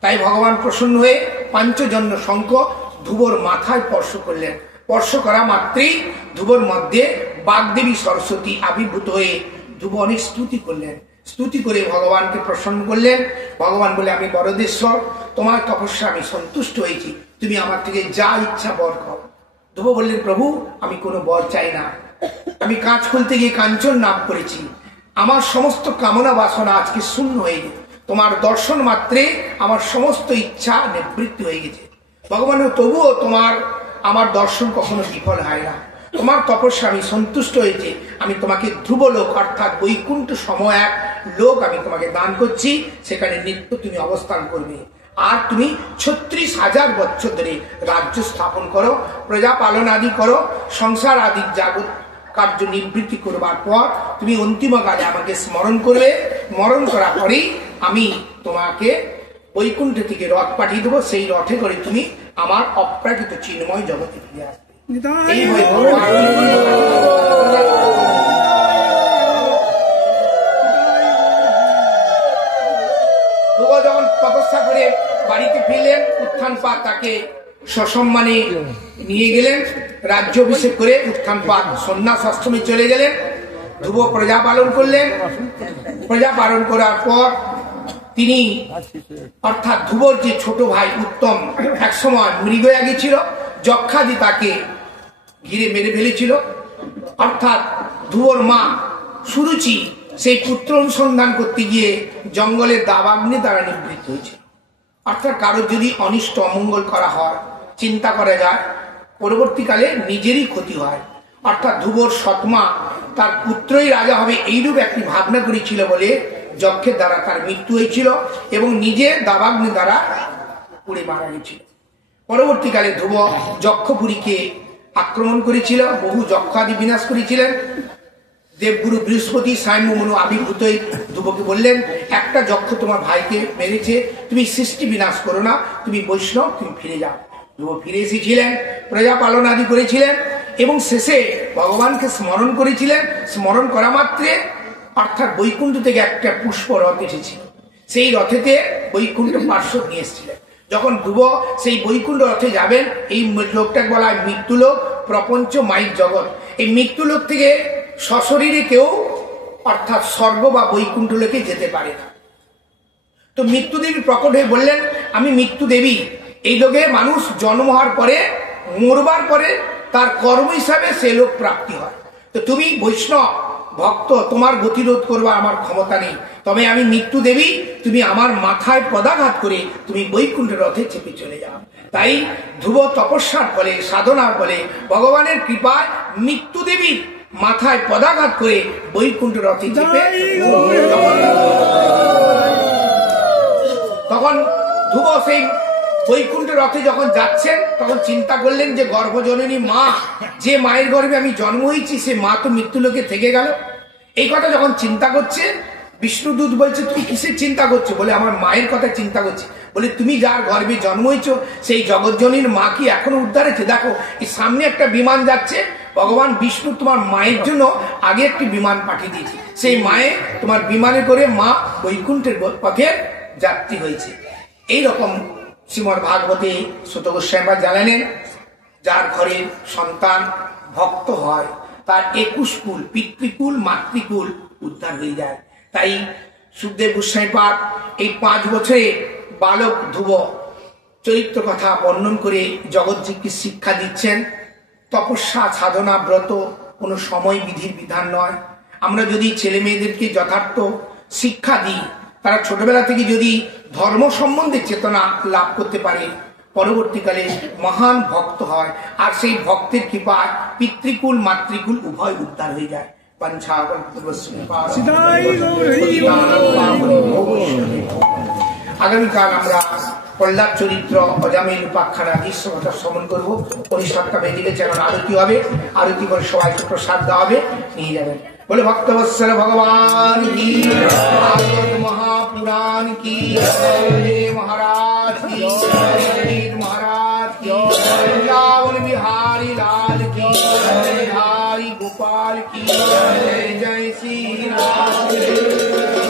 তাই ভগবান প্রসন্ন হয়ে পাঞ্চজন্য শঙ্খ ধ্রুবর মাথায় স্পর্শ করলেন। স্পর্শ করা মাত্রেই ধ্রুবর মধ্যে বাগদেবী সরস্বতী আবির্ভূত হয়ে ধ্রুব অনেক স্তুতি করলেন। স্তুতি করে ভগবানকে প্রসন্ন করলেন। ভগবান বলে, আমি বরদেশ্বর, তোমার তপস্যা আমি সন্তুষ্ট হয়েছি, তুমি আমার থেকে যা ইচ্ছা বর করো। ধ্রুব বললেন, প্রভু আমি কোনো বর চাই না, আমি কাঁচ খুলতে গিয়ে কাঞ্চন নাম করেছি, আমার সমস্ত কামনা বাসনা আজকে শূন্য হয়ে গেছে, তোমার দর্শন মাত্রে আমার সমস্ত ইচ্ছা নিবৃত্তি হয়ে গেছে। ভগবান, তবুও তোমার আমার দর্শন কখনো বিফল হয় না, তোমার তপস্যা আমি সন্তুষ্ট হয়েছে, আমি তোমাকে ধ্রুবলোক অর্থাৎ বৈকুণ্ঠ সময় এক লোক আমি তোমাকে দান করছি, সেখানে নিত্য তুমি অবস্থান করবে। আর তুমি 36,000 বছর ধরে রাজ্য স্থাপন করো, প্রজা পালন আদি করো, সংসার আদি জাগত কার্য নিবৃত্তি করবার পর তুমি অন্তিমকালে আমাকে স্মরণ করবে। স্মরণ করার পরেই আমি তোমাকে বৈকুণ্ঠ থেকে রথ পাঠিয়ে দেবো, সেই রথে করে তুমি আমার অপ্রাকৃত চিন্ময় জগতে ফিরে আসবে। যখন তপস্যা করে বাড়িতে ফিরলেন, উত্থানপাদ তাকে সসম্মানে নিয়ে গেলেন। রাজ্য অভিষেক করে উত্থানপাদ সন্ন্যাস আশ্রমে চলে গেলেন। ধ্রুব প্রজা পালন করলেন। প্রজা পালন করার পর তিনি অর্থাৎ ধ্রুবর যে ছোট ভাই উত্তম একসময় মৃগ হয়ে গেছিল, যক্ষাদি তাকে ঘিরে মেরে ফেলেছিল। অর্থাৎ ধ্রুবর মা সুরুচি সেই পুত্র অনুসন্ধান করতে গিয়ে জঙ্গলের দাবাগ্নি দ্বারা নিবৃত্ত হয়েছিল। অর্থাৎ কারোর যদি অনিষ্ট অমঙ্গল করা হয়, চিন্তা করা যায় পরবর্তীকালে নিজেরই ক্ষতি হয়। অর্থাৎ ধ্রুবর সৎমা তার পুত্রই রাজা হবে এইরূপ একটি ভাবনা করেছিল বলে যক্ষের দ্বারা তার মৃত্যু হয়েছিল এবং নিজে দাবাগ্নি দ্বারা পুড়ে মারা গেছিল। পরবর্তীকালে ধ্রুব যক্ষপুরীকে আক্রমণ করেছিল, বহু যক্ষাদি বিনাশ করেছিলেন। দেবগুরু বৃহস্পতি সাম্য মনু আবির্ভূত হয়ে ধ্রুবকে বললেন, একটা যক্ষ তোমার ভাইকে মেরেছে, তুমি সৃষ্টি বিনাশ করো না, তুমি বৈষ্ণব, তুমি ফিরে যাও। ধ্রুব ফিরে এসেছিলেন, প্রজা পালন আদি করেছিলেন এবং শেষে ভগবানকে স্মরণ করেছিলেন। স্মরণ করা মাত্রে অর্থাৎ বৈকুণ্ঠ থেকে একটা পুষ্প রথ এসেছিল, সেই রথেতে বৈকুণ্ঠ পার্শ্বদ নিয়ে এসেছিলেন। যখন ধ্রুব সেই বৈকুণ্ঠ রথে যাবেন, এই লোকটাকে বলা হয় মৃত্যুলোক, প্রপঞ্চ মাইক জগৎ। এই মৃত্যুলোক থেকে সশরীরে কেউ অর্থাৎ স্বর্গ বা বৈকুণ্ঠ লোকে যেতে পারে না। তো মৃত্যুদেবী প্রকট হয়ে বললেন, আমি মৃত্যু দেবী, এই লোকে মানুষ জন্ম হওয়ার পরে মরবার পরে তার কর্ম হিসাবে সে লোক প্রাপ্তি হয়। তো তুমি বৈষ্ণব ভক্ত, তোমার গতিরোধ করবার আমার ক্ষমতা নেই, তবে আমি মৃত্যু দেবী, তুমি আমার মাথায় পদাঘাত করে তুমি বৈকুণ্ঠ রথে চেপে চলে যাও। তাই ধ্রুব তপস্যার ফলে, সাধনার ফলে, ভগবানের কৃপায় মৃত্যু দেবীর মাথায় পদাঘাত করে বৈকুণ্ঠ রথে চেপে তখন ধ্রুব সেই বৈকুণ্ঠ রথে যখন যাচ্ছেন তখন চিন্তা করলেন যে গর্ভজননী মা, যে মায়ের গর্ভে আমি জন্ম হয়েছি সে মা তো মৃত্যুলোকে থেকে গেল। এই কথা যখন চিন্তা করছে, বিষ্ণুদূত বলছে তুমি কিসের চিন্তা করছো? বলে আমার মায়ের কথা চিন্তা করছি। বলে তুমি যার গর্ভে জন্ম হয়েছো সেই জগৎজনীর মা কি এখনো উদ্ধার হয়েছে? দেখো এই সামনে একটা বিমান যাচ্ছে, ভগবান বিষ্ণু তোমার মায়ের জন্য আগে একটি বিমান পাঠিয়ে দিয়েছে, সেই মায়ে তোমার বিমানে করে মা বৈকুণ্ঠের পথে যাত্রী হয়েছে। এইরকম শ্রীমদ্ ভাগবতে সূত গোস্বামী জানালেন, যার ঘরে সন্তান ভক্ত হয় তার 21 কুল, পিতৃকুল মাতৃকুল উদ্ধার হয়ে যায়। তাই সুখদেব গোস্বামী পাদ এই 5 বছরে বালক ধ্রুব চরিত্র কথা বর্ণন করে জগৎজীবকে শিক্ষা দিচ্ছেন। তপস্যা, সাধনা, ব্রত কোনো সময় বিধির বিধান নয়। আমরা যদি ছেলে মেয়েদেরকে যথার্থ শিক্ষা দিই, তারা ছোটবেলা থেকে যদি ধর্ম সম্বন্ধে চেতনা লাভ করতে পারে, পরবর্তীকালে মহান ভক্ত হয়, আর সেই ভক্তের কৃপায় পিতৃকুল মাতৃকুল উভয় উদ্ধার হয়ে যায়। আগামীকাল আমরা প্রহ্লাদ চরিত্র, অজামিল উপাখ্যান ঈশ্বরতা শ্রবণ করবো। পরিষদটা বেদিকে যেমন আরতি হবে, আরতি করে সবাইকে প্রসাদ দেওয়া হবে, নিয়ে যাবেন। বলে ভক্তবৎসল ভগবান কি, মহাপুরাণ কি, মহারাজ কি, মহারাজ কি, বৃন্দাবন বিহারি লাল কি, বিহারি গোপাল কি, জয় শ্রী রাম।